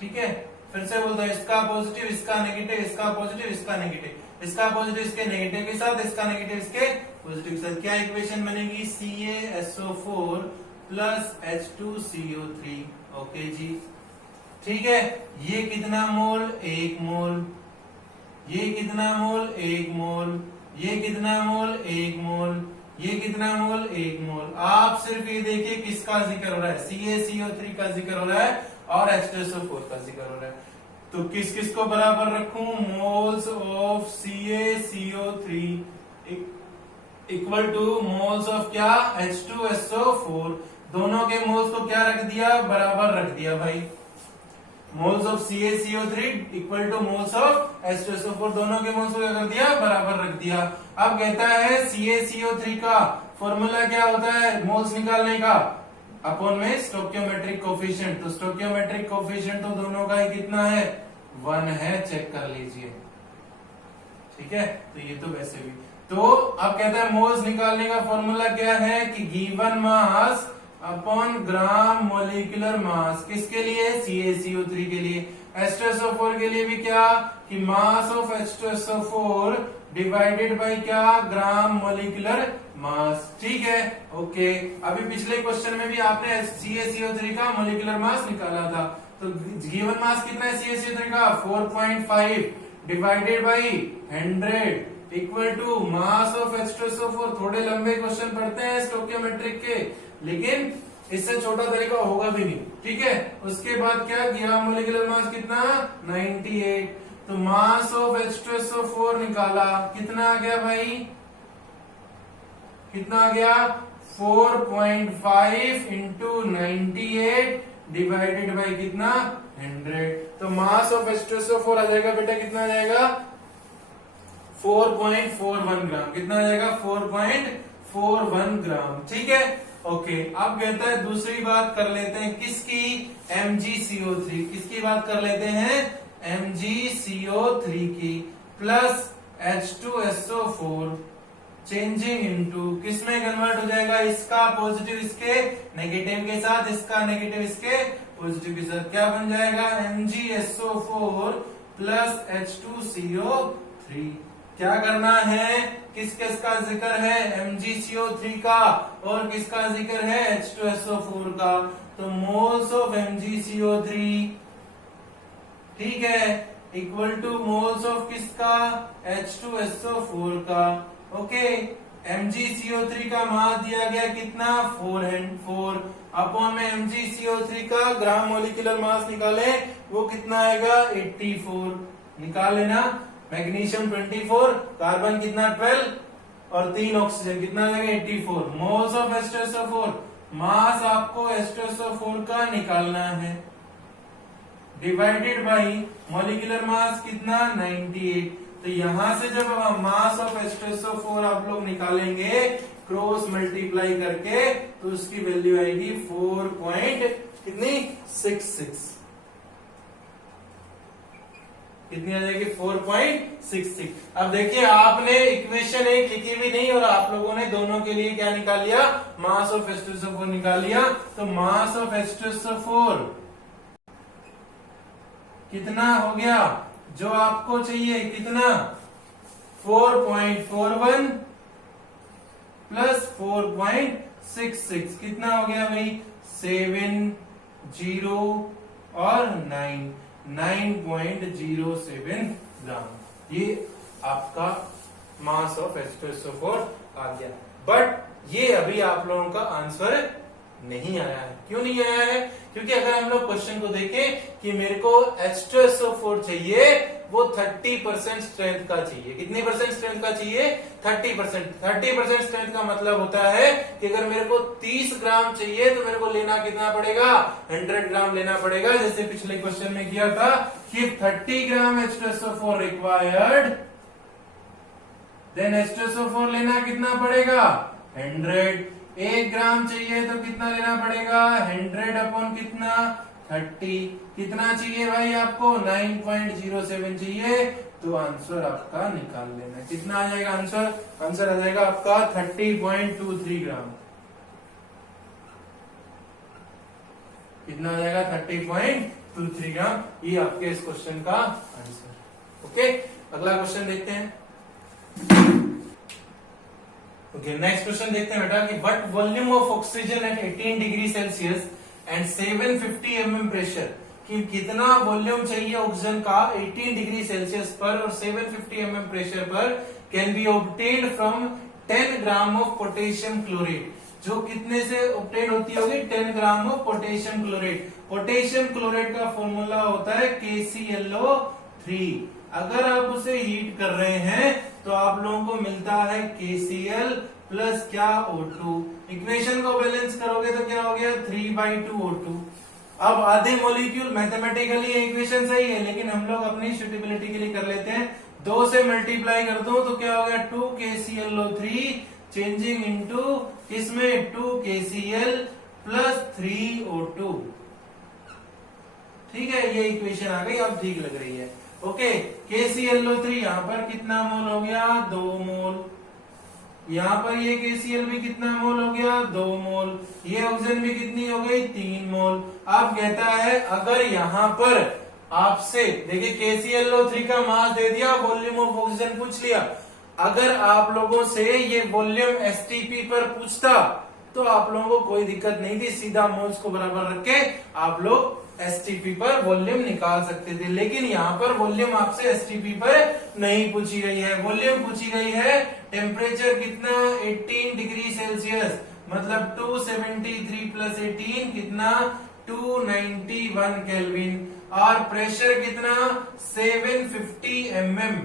ठीक है। फिर से बोलता है, इसका पॉजिटिव, इसका नेगेटिव, इसका पॉजिटिव, इसका नेगेटिव, इसका पॉजिटिव इसके नेगेटिव के साथ, इसका नेगेटिव इसके पॉजिटिव के साथ, क्या इक्वेशन बनेगी, CaSO4 प्लस H2CO3, ओके जी, ठीक है। ये कितना मोल, 1 मोल, ये कितना मोल, 1 मोल, ये कितना मोल, 1 मोल, ये कितना मोल, 1 मोल। आप सिर्फ ये देखिए किसका जिक्र हो रहा है, CaCO3 का जिक्र हो रहा है और H2SO4 का जिक्र हो रहा है। तो किस किस को बराबर रखूं, moles of CaCO3 equal two moles of क्या, H2SO4, दोनों के मोल्स को क्या रख दिया, बराबर रख दिया भाई। Moles of CaCO3 equal two moles of H2SO4, दोनों के मोल्स को क्या कर दिया, बराबर रख दिया। अब कहता है CaCO3 का फॉर्मूला क्या होता है मोल्स निकालने का, अपॉन में स्टोइकियोमेट्रिक कोफिशिएंट। तो स्टोइकियोमेट्रिक कोफिशिएंट तो दोनों का ही कितना है, 1 है, चेक कर लीजिए, ठीक है। तो ये तो वैसे भी, तो अब कहता है मोल्स निकालने का फॉर्मूला क्या है कि given mass upon gram molecular मास, किसके लिए, CaCO3 के लिए। H2SO4 के लिए भी क्या, कि मास ऑफ H2SO4 डिवाइडेड बाय क्या, ग्राम मोलिकुलर मास, ठीक है, ओके। अभी पिछले क्वेश्चन में भी आपने CaCO3 का मोलिकुलर मास निकाला था, तो गिवन मास कितना है CaCO3 का, 4.5 divided by 100 equal to mass of H2SO4। थोड़े लंबे क्वेश्चन पढ़ते हैं स्टोइकियोमेट्रिक के, लेकिन इससे छोटा तरीका होगा भी नहीं, ठीक है। उसके बाद क्या किया, मोलिकुलर मास कितना 98, तो मास ऑफ H2SO4 निकाला, कितना आ गया भाई, कितना आ गया 4.5 इंटू 98 डिवाइडेड बाई कितना 100। तो मास ऑफ H2SO4 आ जाएगा बेटा, कितना आ जाएगा 4.41 ग्राम, कितना आ जाएगा 4.41 ग्राम, ठीक है, ओके। अब कहता है दूसरी बात कर लेते हैं, किसकी, MgCO3, किसकी बात कर लेते हैं, MgCO3 की, प्लस H2SO4 चेंजिंग इनटू, किसमें कन्वर्ट हो जाएगा, इसका पॉजिटिव इसके नेगेटिव के साथ, इसका नेगेटिव इसके पॉजिटिव के साथ, क्या बन जाएगा MgSO4 प्लस H2CO3। क्या करना है, किस किस का जिक्र है, MgCO3 का, और किसका जिक्र है, H2SO4 का। तो मोल्स ऑफ MgCO3, ठीक है, इक्वल टू मोल्स ऑफ किसका, H2SO4 का, ओके। MgCO3 का मास दिया गया कितना 4 अपॉन में MgCO3 का ग्राम मोलिकुलर मास निकाले, वो कितना आएगा 84, निकाल लेना। मैग्नीशियम 24, कार्बन कितना 12 और 3 ऑक्सीजन, कितना आ जाएगा 84 मोल्स ऑफ H2SO4। मास आपको H2SO4 का निकालना है, डिवाइडेड बाई मोलिकुलर मास कितना 98। तो यहां से जब हम मास ऑफ H2SO4 आप लोग निकालेंगे क्रॉस मल्टीप्लाई करके, तो उसकी वैल्यू आएगी 4.66। कितनी आ जाएगी? 4.66। अब देखिए आपने इक्वेशन एक लिखी भी नहीं और आप लोगों ने दोनों के लिए क्या निकाल लिया? मास ऑफ H2SO4 निकाल लिया। तो मास ऑफ H2SO4 कितना हो गया जो आपको चाहिए? कितना? 4.41 प्लस 4.66 कितना हो गया भाई? 7, 0 और 9.07 ग्राम। ये आपका मास ऑफ H2SO4 आ गया। बट ये अभी आप लोगों का आंसर नहीं आया है। क्यों नहीं आया है? क्योंकि अगर हम लोग क्वेश्चन को देखें कि मेरे को H2SO4 चाहिए, वो 30% स्ट्रेंथ का चाहिए। कितनी परसेंट स्ट्रेंथ का चाहिए? 30%। 30% स्ट्रेंथ का मतलब होता है कि अगर मेरे को 30 ग्राम चाहिए तो मेरे को लेना कितना पड़ेगा? 100 ग्राम लेना पड़ेगा। जैसे पिछले क्वेश्चन में किया था कि 30 ग्राम H2SO4 रिक्वायर्ड, देन H2SO4 लेना कितना पड़ेगा? 100। 1 ग्राम चाहिए तो कितना लेना पड़ेगा? 100 अपॉन कितना? 30। कितना चाहिए भाई आपको? 9.07 चाहिए। तो आंसर आपका निकाल लेना। कितना आ जाएगा आंसर? आंसर आ जाएगा आपका 30.23 ग्राम। कितना आ जाएगा? 30.23 ग्राम। ये आपके इस क्वेश्चन का आंसर। ओके, अगला क्वेश्चन देखते हैं। ओके, नेक्स्ट क्वेश्चन देखते हैं बेटा कि what volume of oxygen at 18 degree Celsius and 750 mm pressure, कि कितना वॉल्यूम चाहिए ऑक्सीजन का 18 डिग्री सेल्सियस पर और 750 mm प्रेशर पर, can be obtained from 10 gram of potassium chlorate. जो कितने से ऑब्टेन होती होगी? 10 gram of potassium chlorate. Potassium chlorate का फॉर्मूला होता है KClO3। अगर आप उसे हीट कर रहे हैं तो आप लोगों को मिलता है KCl प्लस क्या? O2। इक्वेशन को बैलेंस करोगे तो क्या हो गया? 3/2 O2। अब आधे मॉलिक्यूल, मैथमेटिकली इक्वेशन सही है लेकिन हम लोग अपनी सुटेबिलिटी के लिए कर लेते हैं। 2 से मल्टीप्लाई कर दो तो क्या हो गया? 2 KClO3 चेंजिंग इनटू किसमें? 2 KCl प्लस 3 O2। ठीक है, ये इक्वेशन आ गई, अब ठीक लग रही है। ओके, KClO3 यहाँ पर कितना मोल हो गया? 2 मोल। यहाँ पर ये KCl भी कितना मोल हो गया? 2 मोल। ये ऑक्सीजन भी कितनी हो गई? 3 मोल। अब कहता है अगर यहाँ पर आपसे देखिए KClO3 का मास दे दिया, वॉल्यूम ऑफ ऑक्सीजन पूछ लिया। अगर आप लोगों से ये वॉल्यूम STP पर पूछता तो आप लोगों को कोई दिक्कत नहीं थी, सीधा मोल्स को बराबर रख के आप लोग STP पर वॉल्यूम निकाल सकते थे। लेकिन यहाँ पर वॉल्यूम आपसे STP पर नहीं पूछी गई है, वॉल्यूम पूछी गई है टेम्परेचर कितना? 18 डिग्री सेल्सियस, मतलब 273 प्लस 18 कितना? 291 केल्विन। और प्रेशर कितना? 750 mm।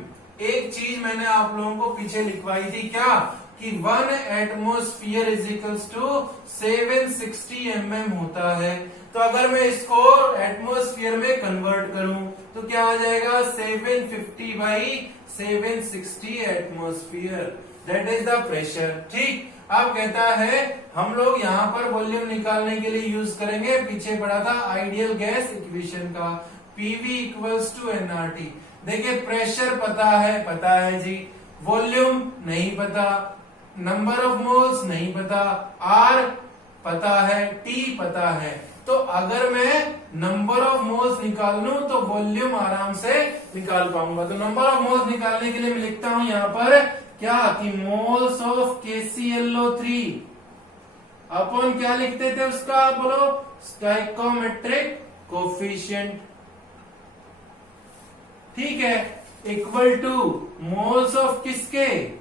एक चीज मैंने आप लोगों को पीछे लिखवाई थी क्या? कि 1 atmosphere is equals to 760 mm होता है। तो अगर मैं इसको एटमोस्फियर में कन्वर्ट करूं तो क्या आ जाएगा? 750 by 760 atmosphere, that is the pressure. ठीक, अब कहता है हम लोग यहाँ पर वॉल्यूम निकालने के लिए यूज करेंगे, पीछे पढ़ा था आइडियल गैस इक्वेशन का, PV इक्वल्स टू nRT। देखिए प्रेशर पता है जी, वॉल्यूम नहीं पता, नंबर ऑफ मोल्स नहीं पता, R पता है, T पता है। तो अगर मैं नंबर ऑफ मोल्स निकाल लूं तो वॉल्यूम आराम से निकाल पाऊंगा। तो नंबर ऑफ मोल्स निकालने के लिए मैं लिखता हूं यहां पर क्या? कि मोल्स ऑफ KClO3 अपन क्या लिखते थे उसका? बोलो, स्टोइकोमेट्रिक कोफिशिएंट। ठीक है, इक्वल टू मोल्स ऑफ किसके?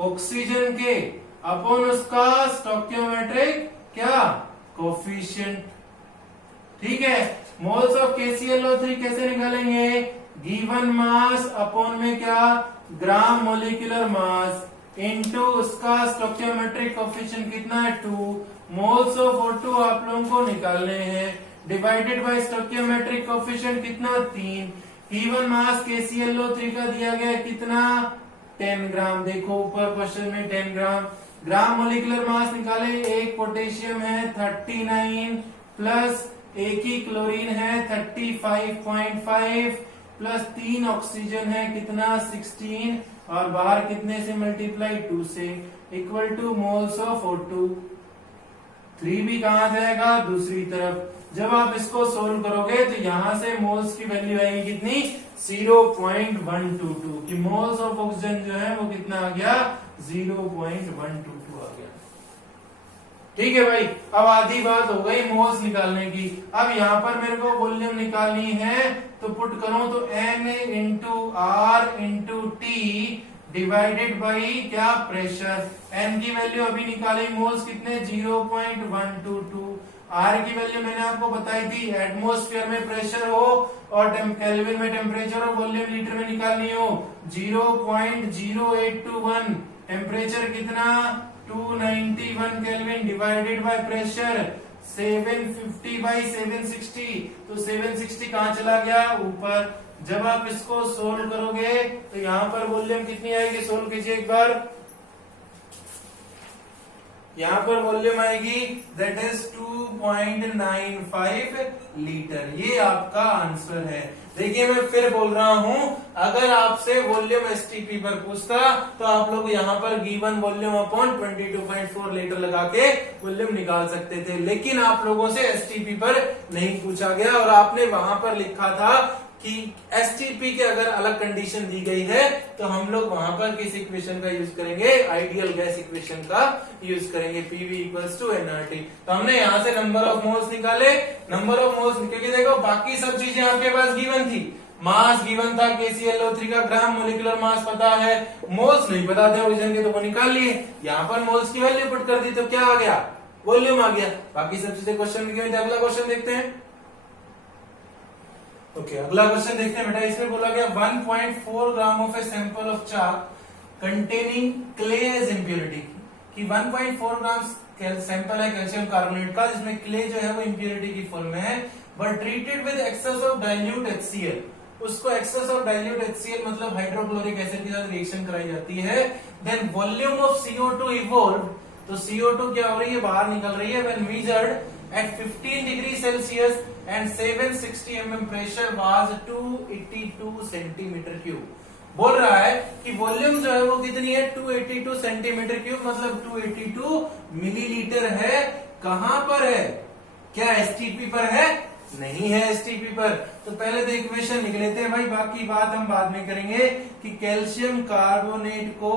ऑक्सीजन के, अपॉन उसका स्टोइकोमेट्रिक क्या? कोफिशिएंट। ठीक है, मोल्स ऑफ KClO3 कैसे निकालेंगे? गिवन मास अपॉन में क्या? ग्राम मोलिकुलर मास इनटू उसका स्टोइकोमेट्रिक कोफिशिएंट कितना है? 2। मोल्स ऑफ O2 आप लोगों को निकालने हैं, डिवाइडेड बाय स्टोइकोमेट्रिक कोफिशिएंट कितना? 3 गिवन मास KClO3 का दिया गया कितना 10 ग्राम। देखो ऊपर क्वेश्चन में 10 ग्राम। ग्राम मोलिकुलर मास निकाले, एक पोटेशियम है 39 प्लस एक ही क्लोरीन है 35.5 प्लस 3 ऑक्सीजन है कितना 16 और बाहर कितने से मल्टीप्लाई 2 से equal two moles of O2। 3 भी कहां जाएगा दूसरी तरफ। जब आप इसको सोल्व करोगे तो यहां से मोल्स की वैल्यू आएगी कितनी 0.122 कि मोल्स ऑफ ऑक्सीजन जो है वो कितना आ गया 0.122 आ गया। ठीक है भाई, अब आधी बात हो गई मोल्स निकालने की। अब यहाँ पर मेरे को वॉल्यूम निकालनी है तो पुट करो तो Na into R into T divided by क्या प्रेशर। n की वैल्यू अभी निकाली, मोल्स कितने 0.122। आर की वैल्यू मैंने आपको बताई थी, एटमॉस्फेयर में प्रेशर हो और केल्विन में टेम्परेचर और वॉल्यूम लीटर में निकालनी हो 0.0821। टेम्परेचर कितना 291 kelvin divided by pressure 750 by 760, तो 760 कहां चला गया ऊपर। जब आप इसको सोल्व करोगे तो यहां पर वॉल्यूम कितनी आएगी, सोल्व कीजिए एक बार। यहां पर वॉल्यूम आएगी दैट इज 2.95 लीटर। ये आपका आंसर है। देखिए मैं फिर बोल रहा हूं, अगर आपसे वॉल्यूम एसटीपी पर पूछता तो आप लोग यहां पर गिवन वॉल्यूम अपॉन 22.4 लीटर लगा के वॉल्यूम निकाल सकते थे, लेकिन आप लोगों से एसटीपी पर नहीं पूछा गया और आपने वहां पर लिखा था कि एसटीपी के अगर अलग कंडीशन दी गई है तो हम लोग वहां पर किस इक्वेशन का यूज करेंगे, आइडियल गैस इक्वेशन का यूज करेंगे, पीवी इक्वल्स टू एनआरटी। तो हमने यहां से नंबर ऑफ मोल्स निकाले, नंबर ऑफ मोल्स, क्योंकि देखो बाकी सब चीजें आपके पास गिवन थी। मास गिवन था KClO3 का, ग्राम मोलिकुलर मास पता है, मोल्स नहीं पता थे ऑक्सीजन के तो वो निकाल लिए। यहाँ पर मोल्स की वैल्यू पुट कर दी तो क्या आ गया, वॉल्यूम आ गया। बाकी सब चीजें क्वेश्चन में गिवन थे। अगला क्वेश्चन देखते हैं। ओके, अगला क्वेश्चन देखते हैं बेटा। इसमें बोला गया 1.4 gram of a sample of chalk containing clay as impurity, कि 1.4 ग्राम सैंपल है कैल्शियम कार्बोनेट का जिसमें क्ले जो है वो इम्प्योरिटी की फॉर्म में है, but treated with excess of dilute HCl। उसको एक्सेस ऑफ डाइल्यूट HCl मतलब हाइड्रोक्लोरिक एसिड के साथ रिएक्शन कराई जाती है। Then volume of CO2 evolve, तो CO2 क्या हो रही है, बाहर निकल रही है। When measured at 15 degree Celsius and 760 mm pressure was 282 centimetre cube. बोल रहा है कि वॉल्यूम जो है वो कितनी है 282 सेंटीमीटर क्यूब, मतलब 282 मिलीलीटर है। कहां पर है, क्या एसटीपी पर है, नहीं है एसटीपी पर। तो पहले तो इक्वेशन लिख लेते हैं भाई, बाकी बात हम बाद में करेंगे। कि कैल्शियम कार्बोनेट को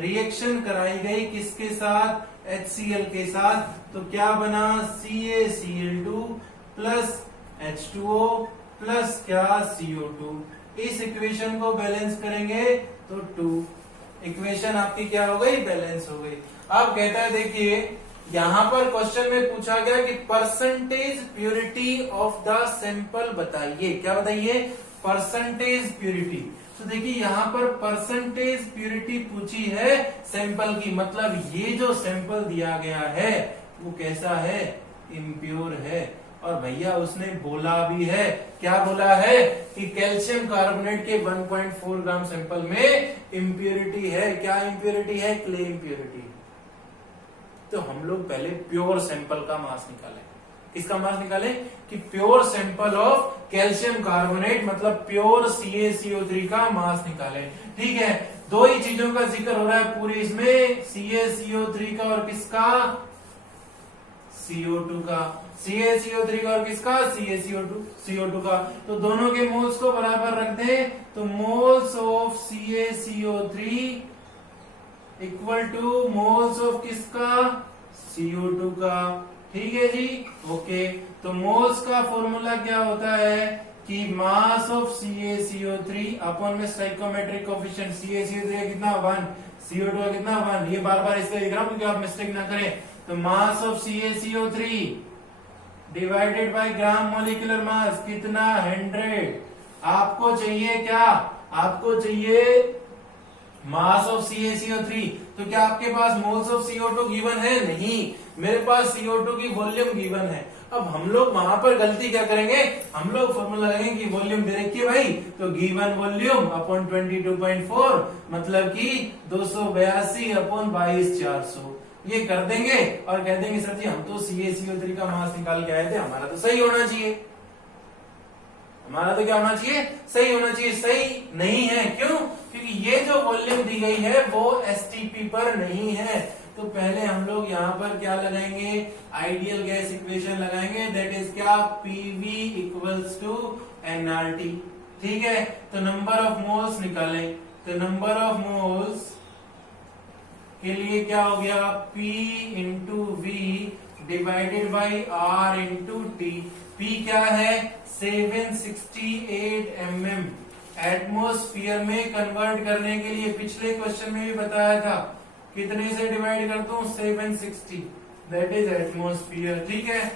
रिएक्शन कराई गई किसके साथ, HCl के साथ, तो क्या बना CaCl2 प्लस H2O प्लस क्या CO2। इस इक्वेशन को बैलेंस करेंगे तो 2, इक्वेशन आपकी क्या हो गई, बैलेंस हो गई। अब कहता है देखिए यहां पर क्वेश्चन में पूछा गया कि percentage purity of the sample बताइए। क्या बताइए, परसेंटेज प्योरिटी। तो देखिए यहां पर परसेंटेज प्योरिटी पूछी है सैंपल की, मतलब ये जो सैंपल दिया गया है वो कैसा है, इम्प्योर है। और भैया उसने बोला भी है, क्या बोला है कि कैल्शियम कार्बोनेट के 1.4 ग्राम सैंपल में इम्प्योरिटी है। क्या इम्प्योरिटी है, क्ले इम्प्योरिटी। तो हम लोग पहले प्योर सैंपल का मास निकालें। किसका मास निकालें, कि pure sample of calcium carbonate मतलब प्योर CaCO3 का मास निकालें। ठीक है, दो ही चीजों का जिक्र हो रहा है पूरी इसमें, CaCO3 का और किसका, CO2 का। CaCO3 का और किसका, CO2 का। तो दोनों के मोल्स को बराबर रख दें तो moles of CaCO3 equal two moles of किसका, CO2 का। ठीक है जी, ओके। तो मोल्स का फॉर्मूला क्या होता है कि मास ऑफ CaCO3 अपॉन में स्टोइकोमेट्रिक कोएफिशिएंट। CaCO3 का कितना 1, CO2 का कितना 1। ये बार बार इसलिए लिख रहा हूं क्योंकि आप मिस्टेक ना करें। तो mass of CaCO3 divided by gram molecular मास कितना 100। आपको चाहिए क्या, आपको चाहिए मास ऑफ CaCO3। तो क्या आपके पास मोल्स ऑफ CO2 गिवन है, नहीं। मेरे पास CO2 की वॉल्यूम गिवन है। अब हम लोग वहां पर गलती क्या करेंगे, हम लोग फॉर्मूला लगाएंगे कि वॉल्यूम दे रखी है भाई, तो गिवन वॉल्यूम अपॉन 22.4 मतलब कि 282 अपॉन 22,400 ये कर देंगे और कह देंगे सर जी हम तो CaCO3 का मास निकाल के आए थे, हमारा तो सही होना चाहिए, हमारा तो क्या होना चाहिए, सही होना चाहिए। सही नहीं है, क्यों? क्योंकि ये जो वॉल्यूम दी गई है वो STP पर नहीं है। तो पहले हम लोग यहाँ पर क्या लगाएंगे, आइडियल गैस इक्वेशन लगाएंगे, दैट इज क्या, PV इक्वल्स टू nRT। ठीक है, तो नंबर ऑफ मोल्स निकालें, तो नंबर ऑफ मोल्स के लिए क्या हो गया, P into V divided by R into T. P क्या है, 768 mm। एटमोस्फियर में कन्वर्ट करने के लिए पिछले क्वेश्चन में भी बताया था, कितने से डिवाइड कर दूं, 760, दैट इज एटमोस्फियर। ठीक है,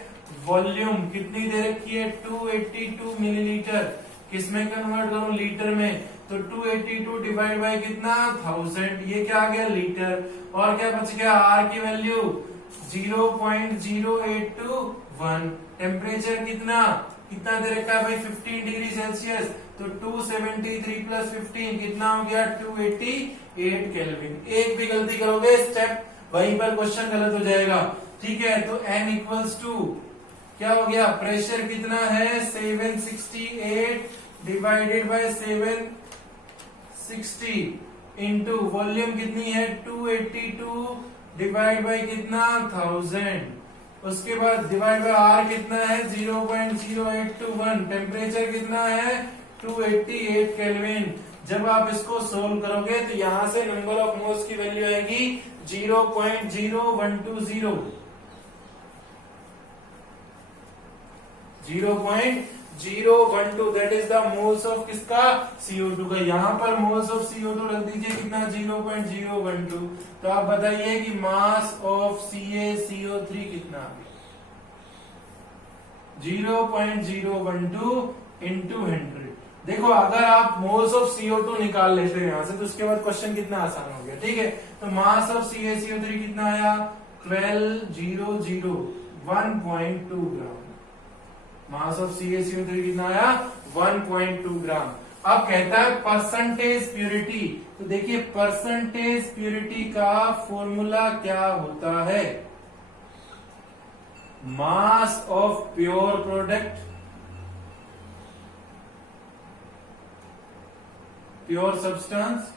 वॉल्यूम कितनी दे रखी है, 282 मिलीलीटर, किसमें कन्वर्ट करूं, लीटर में, तो 282 डिवाइड बाय कितना, 1000, ये क्या आ गया, लीटर। और क्या बच गया, आर की वैल्यू 0.0821। टेम्परेचर कितना कितना दे रखा है भाई, 15 डिग्री सेल्सियस, तो 273 प्लस 15 कितना हो गया, 288 केल्विन। एक भी गलती करोगे स्टेप वहीं पर क्वेश्चन गलत हो जाएगा। ठीक है, तो n इक्वल्स टू क्या हो गया, प्रेशर कितना है, 768 डिवाइडेड बाय 760 इंटू वॉल्यूम कितनी है, 282 डिवाइड बाय कितना, 1000। उसके बाद डिवाइड बाय आर कितना है, 0.0821। टेम्परेचर कितना है, 288 केल्विन। जब आप इसको सोल्व करोगे तो यहां से नंबर ऑफ मोल्स की वैल्यू आएगी 0.0120, 0.012, that is the moles of किसका, CO2 का। यहां पर मोल्स ऑफ CO2 रख दीजिए कितना, 0.012। तो आप बताइए कि मास ऑफ CaCO3 कितना आ गया, 0.012 इंटू 100। देखो अगर आप मोल्स ऑफ CO2 निकाल लेते हो यहां से, तो उसके बाद क्वेश्चन कितना आसान हो गया। ठीक है, तो मास ऑफ CaCO3 कितना आया, 1200, 1.2 ग्राम। मास ऑफ CaCO3 कितना आया, 1.2 ग्राम। अब कहता है परसेंटेज प्यूरिटी, तो देखिए परसेंटेज प्यूरिटी का फॉर्मूला क्या होता है, mass of pure product, pure substance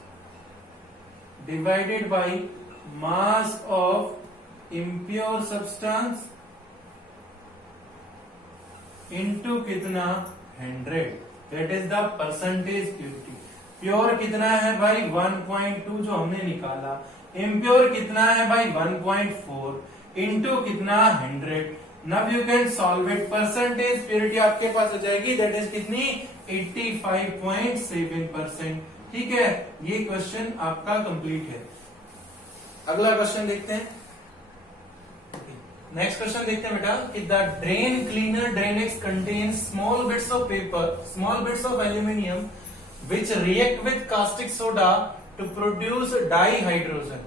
divided by mass of impure substance into कितना, 100, that is the percentage purity. Pure कितना है भाई, 1.2 जो हमने निकाला, इम्प्योर कितना है भाई, 1.4 इंटू कितना, 100। Now you can solve it, percentage purity आपके पास हो जाएगी, दैट इज कितनी, 85.7%। ठीक है, ये क्वेश्चन आपका कंप्लीट है। अगला क्वेश्चन देखते हैं, नेक्स्ट क्वेश्चन देखते हैं बेटा, कि the drain cleaner Drainex contains small bits of paper, small bits of aluminium which react with caustic soda to produce dihydrogen.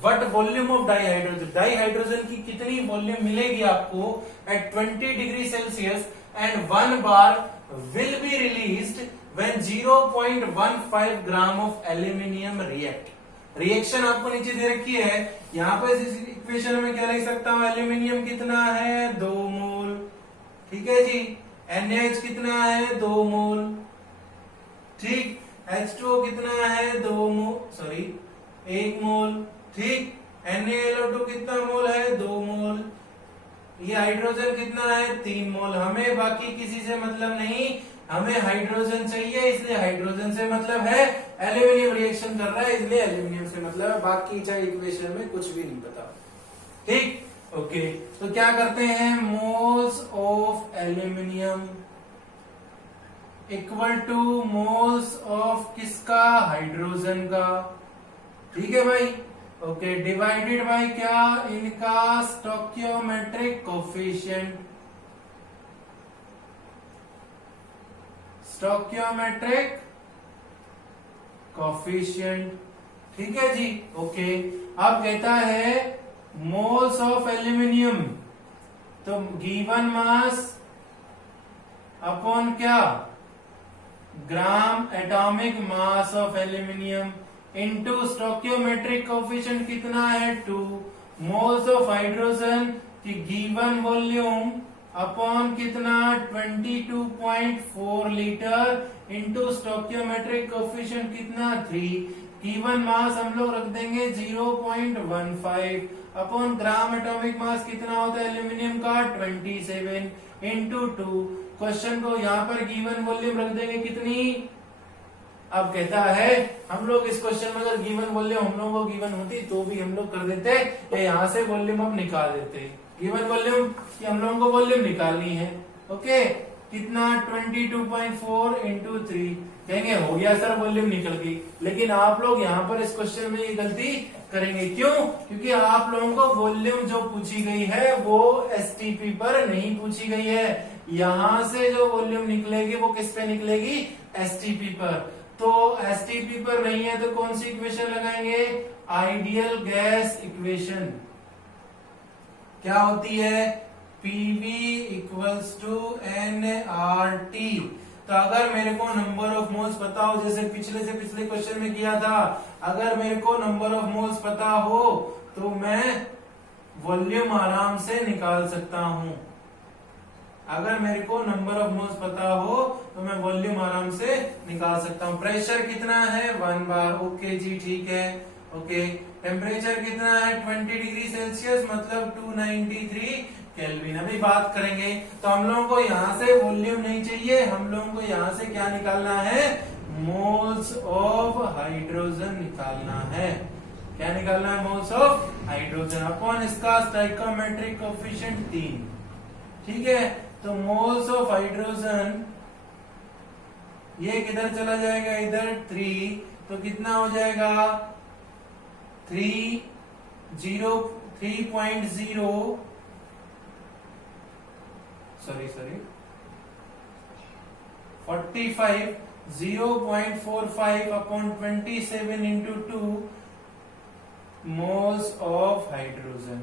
What volume of dihydrogen? Dihydrogen की कितनी वॉल्यूम मिलेगी आपको at 20 degree Celsius, and 1 bar will be released when 0.15 gram of aluminium react. Reaction आपको नीचे दे रखी है, यहाँ पर इस इक्वेशन में क्या लिख सकता हूँ, एल्यूमिनियम कितना है, 2 मोल। ठीक है जी, NaH कितना है, 2 मोल। ठीक, H2O कितना है, 2 मोल, सॉरी 1 मोल। ठीक, NaLO2 कितना मोल है, 2 मोल। ये हाइड्रोजन कितना है, 3 मोल। हमें बाकी किसी से मतलब नहीं, हमें हाइड्रोजन चाहिए, इसलिए हाइड्रोजन से मतलब है, एल्यूमिनियम रिएक्शन कर रहा है इसलिए एल्यूमिनियम से मतलब है, बाकी चाहे इक्वेशन में कुछ भी नहीं पता। ठीक, ओके, तो क्या करते हैं, moles of aluminium equal two moles of किसका, हाइड्रोजन का। ठीक है भाई, ओके, डिवाइडेड बाय क्या, इनका स्टोइकियोमेट्रिक कोफिशिएंट, स्टोइकियोमेट्रिक कोफिशिएंट। ठीक है जी, ओके। अब कहता है मोल्स ऑफ एल्यूमिनियम तो गिवन मास अपॉन क्या, gram atomic mass of aluminium into stoichiometric coefficient कितना है 2, मोल्स ऑफ हाइड्रोजन की गिवन वॉल्यूम अपॉन कितना 22.4 लीटर इनटू स्टोइकियोमेट्रिक कोएफिशिएंट कितना 3, गिवन मास हम लोग रख देंगे 0.15 अपॉन ग्राम एटॉमिक मास कितना होता है एल्यूमिनियम का 27 इंटू 2। क्वेश्चन को यहाँ पर गिवन वॉल्यूम रख देंगे कितनी, अब कहता है हम लोग इस क्वेश्चन में अगर गिवन वॉल्यूम हम लोगों को गिवन होती तो भी हम लोग कर देते, या यहाँ से वॉल्यूम हम निकाल देते। गिवन वॉल्यूम की हम लोगों को वॉल्यूम निकालनी है, ओके, कितना 22.4 इंटू 3, कहेंगे हो गया सर वॉल्यूम निकल गई। लेकिन आप लोग यहाँ पर इस क्वेश्चन में ये गलती करेंगे, क्यों? क्योंकि आप लोगों को वॉल्यूम जो पूछी गई है वो एसटीपी पर नहीं पूछी गई है। यहां से जो वॉल्यूम निकलेगी वो किस पे निकलेगी, एसटीपी पर। तो एसटीपी पर नहीं है तो कौन सी इक्वेशन लगाएंगे, आइडियल गैस इक्वेशन। क्या होती है, पीवी इक्वल्स टू एनआरटी। तो अगर मेरे को नंबर ऑफ मोल्स पता हो, जैसे पिछले से पिछले क्वेश्चन में किया था, अगर मेरे को नंबर ऑफ मोल्स पता हो तो मैं वॉल्यूम आराम से निकाल सकता हूं। अगर मेरे को नंबर ऑफ मोल्स पता हो तो मैं वॉल्यूम आराम से निकाल सकता हूं। प्रेशर कितना है 1 बार, ओके जी ठीक है, ओके। टेम्परेचर कितना है 20 डिग्री सेल्सियस मतलब 293 केल्विन। अभी बात करेंगे तो हम लोगों को यहाँ से वॉल्यूम नहीं चाहिए, हम लोगों को यहाँ से क्या निकालना है, मोल्स ऑफ हाइड्रोजन निकालना है। क्या निकालना है, मोल्स ऑफ हाइड्रोजन अपॉन इसका स्टोइकियोमेट्रिक कोएफिशिएंट 3, ठीक है। तो मोल्स ऑफ हाइड्रोजन ये किधर चला जाएगा, इधर 3, तो कितना हो जाएगा 3.0 45 0.45 upon 27 into 2 moles of hydrogen,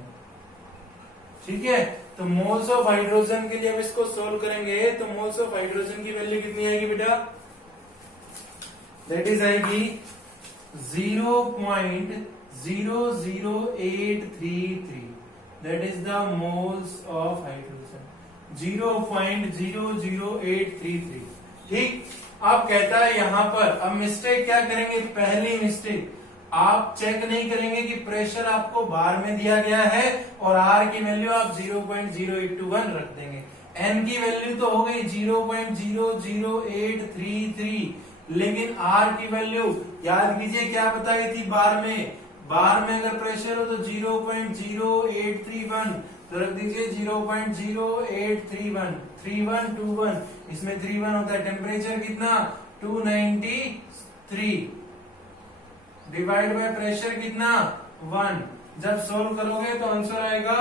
ठीक है। तो मोल्स ऑफ हाइड्रोजन के लिए अब इसको सोल्व करेंगे तो मोल्स ऑफ हाइड्रोजन की वैल्यू कितनी आएगी बेटा, दैट इज आएगी 0.00833, that is the moles of hydrogen 0.00833, ठीक। अब कहता है यहां पर, अब मिस्टेक क्या करेंगे, पहली मिस्टेक आप चेक नहीं करेंगे कि प्रेशर आपको बार में दिया गया है और आर की वैल्यू आप 0.0821 रख देंगे। एन की वैल्यू तो हो गई 0.00833, लेकिन आर की वैल्यू याद कीजिए क्या बताई थी बार में। बार में अगर प्रेशर हो तो 0.0831, तो रख दीजिए 0.0831, 3121, इसमें 31 होता है। टेम्परेचर कितना 293 डिवाइड बाय प्रेशर कितना 1, जब सोल्व करोगे तो आंसर आएगा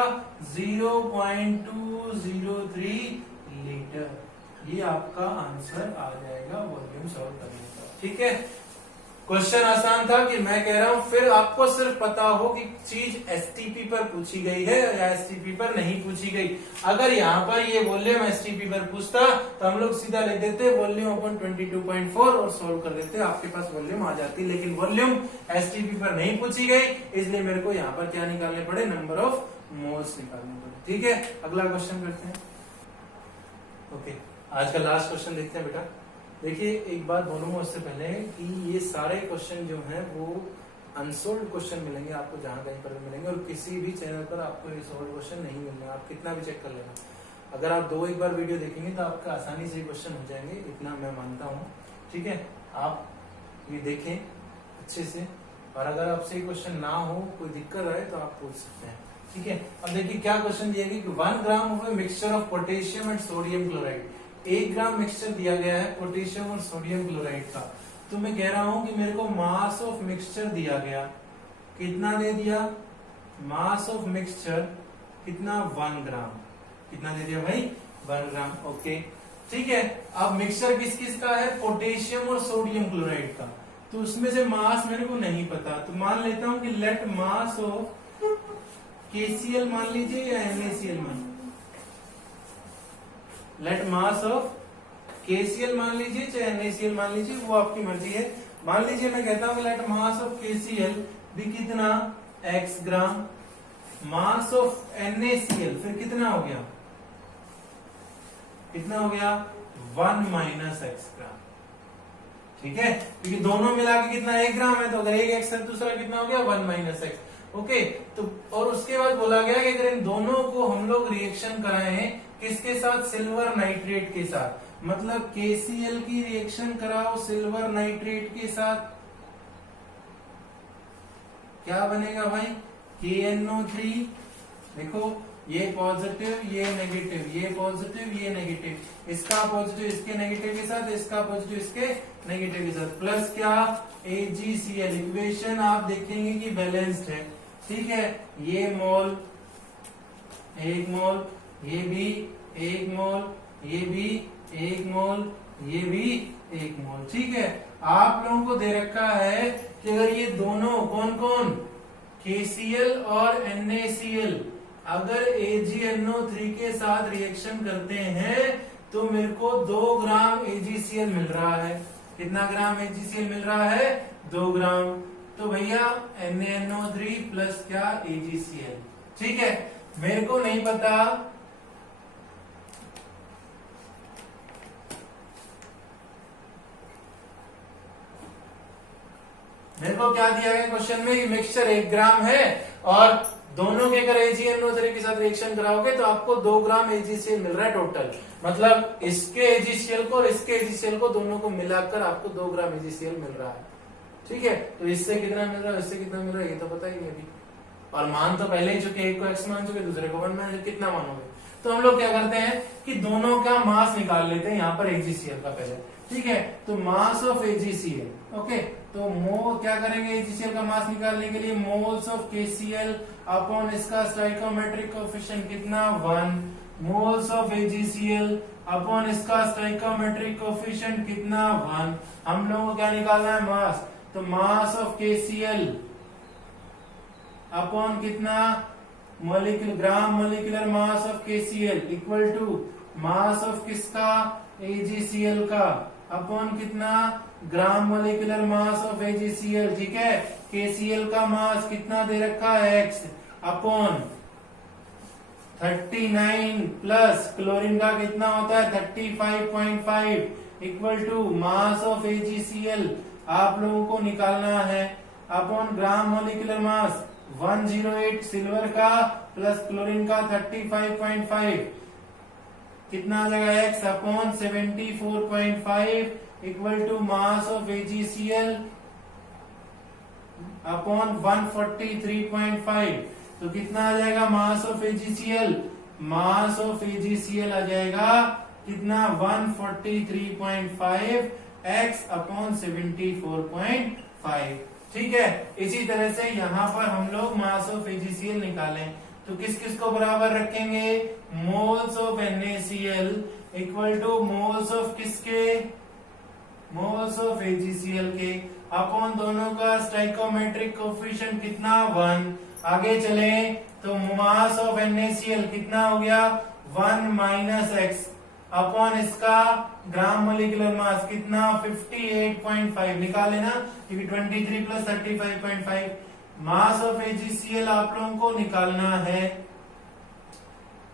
0.203 लीटर। ये आपका आंसर आ जाएगा वॉल्यूम सॉल्व करने का, ठीक है। क्वेश्चन आसान था कि मैं कह रहा हूं, फिर आपको सिर्फ पता हो कि चीज एसटीपी पर पूछी गई है या एसटीपी पर नहीं पूछी गई। अगर यहाँ पर ये वॉल्यूम एसटीपी पर पूछता तो हम लोग सीधा लिख देते वॉल्यूम अपॉन 22.4 और सोल्व कर देते, आपके पास वॉल्यूम आ जाती। लेकिन वॉल्यूम एसटीपी पर नहीं पूछी गई, इसलिए मेरे को यहाँ पर क्या निकालने पड़े, नंबर ऑफ मोल्स निकालने पड़े, ठीक है। अगला क्वेश्चन करते हैं। ओके, आज का लास्ट क्वेश्चन देखते हैं बेटा। देखिए एक बात बोलूंगा उससे पहले कि ये सारे क्वेश्चन जो हैं वो अनसोल्व क्वेश्चन मिलेंगे आपको, जहां कहीं पर भी मिलेंगे, और किसी भी चैनल पर आपको ये सोल्व क्वेश्चन नहीं मिलना, आप कितना भी चेक कर लेना। अगर आप 2-1 बार वीडियो देखेंगे तो आपका आसानी से क्वेश्चन हो जाएंगे, इतना मैं मानता हूँ, ठीक है। आप ये देखें अच्छे से, और अगर आपसे क्वेश्चन ना हो, कोई दिक्कत आए तो आप पूछ सकते हैं, ठीक है। अब देखिए क्या क्वेश्चन दिया गया कि 1 gram of mixture of potassium and sodium chloride, 1 gram mixture दिया गया है पोटेशियम और सोडियम क्लोराइड का। तो मैं कह रहा हूं कि मेरे को मास ऑफ मिक्सचर दिया गया, कितना दे दिया, मास ऑफ मिक्सचर कितना 1 ग्राम, कितना दे दिया भाई 1 ग्राम, ओके ठीक है। अब मिक्सचर किस किस का है, पोटेशियम और सोडियम क्लोराइड का, तो उसमें से मास मेरे को नहीं पता, तो मान लेता हूं कि लेट मास ऑफ KCl मान लीजिए या NaCl मान, लेट मास ऑफ KCl मान लीजिए चाहे NaCl मान लीजिए, वो आपकी मर्जी है। मान लीजिए मैं कहता हूँ लेट मास ऑफ KCl भी कितना x gram, mass of NaCl फिर कितना हो गया, कितना हो गया 1 माइनस x ग्राम। ठीक है, क्योंकि दोनों मिला के कितना 1 ग्राम है, तो अगर एक x है दूसरा कितना हो गया 1 माइनस x। ओके, तो और उसके बाद बोला गया कि अगर इन दोनों को हम लोग रिएक्शन कराएं किसके साथ, सिल्वर नाइट्रेट के साथ, मतलब KCl की रिएक्शन कराओ सिल्वर नाइट्रेट के साथ, क्या बनेगा भाई KNO3। देखो ये पॉजिटिव ये नेगेटिव, ये पॉजिटिव ये नेगेटिव, इसका पॉजिटिव इसके नेगेटिव के साथ, इसका पॉजिटिव इसके नेगेटिव के साथ, प्लस क्या AgCl। इक्वेशन आप देखेंगे कि बैलेंस्ड है। ठीक है, ये मोल 1 मोल, ये भी 1 मोल, ये भी 1 मोल, ये भी 1 मोल। ठीक है, आप लोगों को दे रखा है कि अगर ये दोनों कौन कौन KCl और NaCl अगर AgNO3 के साथ रिएक्शन करते हैं तो मेरे को 2 ग्राम AgCl मिल रहा है। कितना ग्राम AgCl मिल रहा है, 2 ग्राम। तो भैया NaNO3 प्लस क्या AgCl। ठीक है, मेरे को नहीं पता मेरे को क्या दिया गया क्वेश्चन में, मिक्सचर 1 ग्राम है और दोनों के अगर AgNO3 के साथ रिएक्शन कराओगे तो आपको 2 ग्राम AgCl मिल रहा है टोटल, मतलब इसके AgCl को और इसके AgCl को दोनों को मिलाकर आपको 2 ग्राम AgCl मिल रहा है। ठीक है, तो इससे कितना मिल रहा है, इससे कितना मिल रहा है ये तो पता ही नहीं अभी, और मान तो पहले ही चुके, एक को x मान चुके दूसरे को 1 मान, कितना मानोगे। तो हम लोग क्या करते हैं कि दोनों का मास निकाल लेते हैं यहाँ पर AgCl का पहले। ठीक है, तो मास ऑफ AgCl, ओके, तो क्या करेंगे AgCl का मास निकालने के लिए, मोल्स ऑफ KCl अपॉन इसका स्टोइकोमेट्रिक कोएफिशिएंट कितना 1, मोल्स ऑफ AgCl अपॉन इसका स्टोइकोमेट्रिक कोएफिशिएंट कितना 1। हम लोगों को क्या निकालना है, मास, तो मास ऑफ KCl अपॉन कितना molecular gram molecular mass of KCl equal to mass of किसका AgCl का अपॉन कितना gram molecular mass of AgCl। ठीक है, KCl का मास कितना दे रखा है x अपॉन 39 प्लस क्लोरीन का कितना होता है 35.5 equal to mass of AgCl आप लोगों को निकालना है upon gram molecular mass 108 silver का प्लस क्लोरीन का 35.5 कितना आ जाएगा x upon 74.5 equal to mass of AgCl upon 143.5। तो कितना आ जाएगा mass of AgCl, mass of AgCl आ जाएगा कितना 143.5 x अपॉन 74.5। ठीक है, इसी तरह से यहाँ पर हम लोग मास ऑफ AgCl निकालें तो किस किस को बराबर रखेंगे, moles of NaCl equal two moles of किसके, मोल्स ऑफ AgCl के अपॉन दोनों का स्टोइकोमेट्रिक कोएफिशिएंट कितना 1। आगे चले तो मास ऑफ NaCl कितना हो गया 1 माइनस x अपॉन इसका ग्राम मोलिकुलर मास कितना 58.5 निकाले ना, क्योंकि 23 प्लस 35.5 मास ऑफ AgCl आप लोगों को निकालना है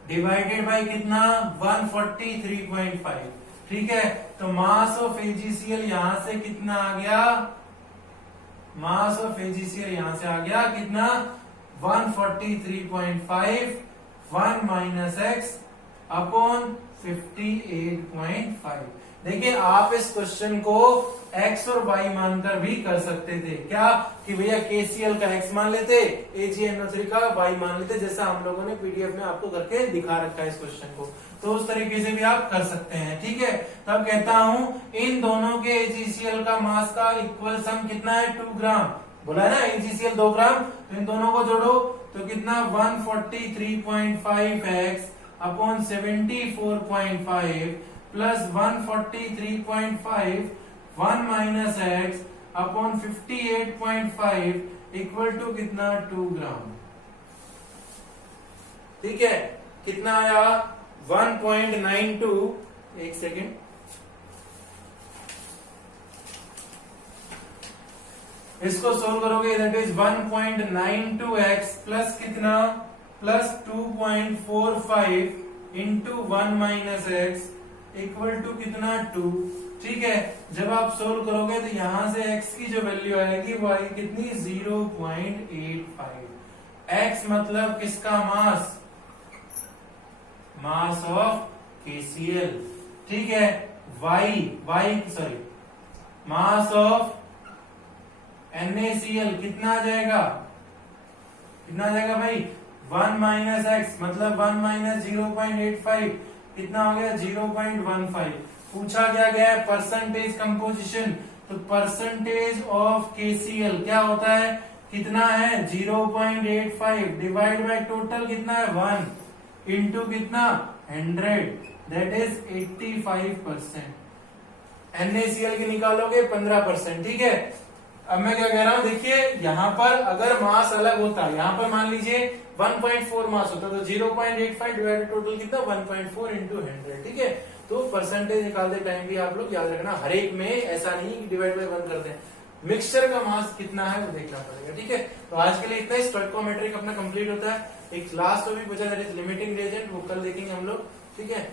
डिवाइडेड बाय कितना 143.5। ठीक है, तो मास ऑफ AgCl यहां से कितना आ गया, मास ऑफ AgCl यहां से आ गया कितना 143.5 1 माइनस x अपॉन 58.5। देखिए आप इस क्वेश्चन को x और y मानकर भी कर सकते थे, क्या कि भैया KCl का x मान लेते, AgNO3 का y मान लेते, जैसा हम लोगों ने PDF में आपको करके दिखा रखा है इस क्वेश्चन को, तो उस तरीके से भी आप कर सकते हैं। ठीक है, तब कहता हूं इन दोनों के AgCl का मास का इक्वल सम कितना है 2 ग्राम, बोला है ना AgCl 2 ग्राम, तो इन दोनों को जोड़ो तो कितना 143.5 x upon 74.5 plus 143.5 1 minus x upon 58.5 equal to कितना 2 ग्राम। ठीक है, कितना आया 1.92, एक सेकेंड, इसको सोल्व करोगे दैट इज 1.92x प्लस कितना, plus 2.45 into 1 minus x equal to कितना 2। ठीक है, जब आप सोल्व करोगे तो यहां से x की जो वैल्यू आएगी वो आएगी कितनी 0.85। x मतलब किसका मास, मास ऑफ KCl। ठीक है, मास ऑफ NaCl कितना आ जाएगा, कितना आ जाएगा भाई 1 माइनस एक्स मतलब 1 माइनस 0.85 कितना हो गया 0.15। पूछा क्या गया है परसेंटेज कंपोजिशन, तो परसेंटेज ऑफ KCl क्या होता है, कितना है 0.85 डिवाइड बाय टोटल कितना है 1 इंटू कितना 100 दैट इज 85%। NaCl की निकालोगे 15%। ठीक है, अब मैं क्या कह रहा हूं, देखिए यहां पर अगर मास अलग होता, यहां पर मान लीजिए 1.4 मास होता तो 0.85 डिवाइडेड टोटल कितना 1.4 इंटू 100। ठीक है, तो परसेंटेज निकालते टाइम भी आप लोग याद रखना, हर एक में ऐसा नहीं कि डिवाइड बाय 1 करते हैं, मिक्सचर का मास कितना है वो देखना पड़ेगा। ठीक है, तो आज के लिए इतना ही, स्टोइकोमेट्रिक अपना कंप्लीट होता है। एक लास्ट टॉपिक बचा दैट इज लिमिटिंग रिएजेंट, वो कल देखेंगे हम लोग। ठीक है।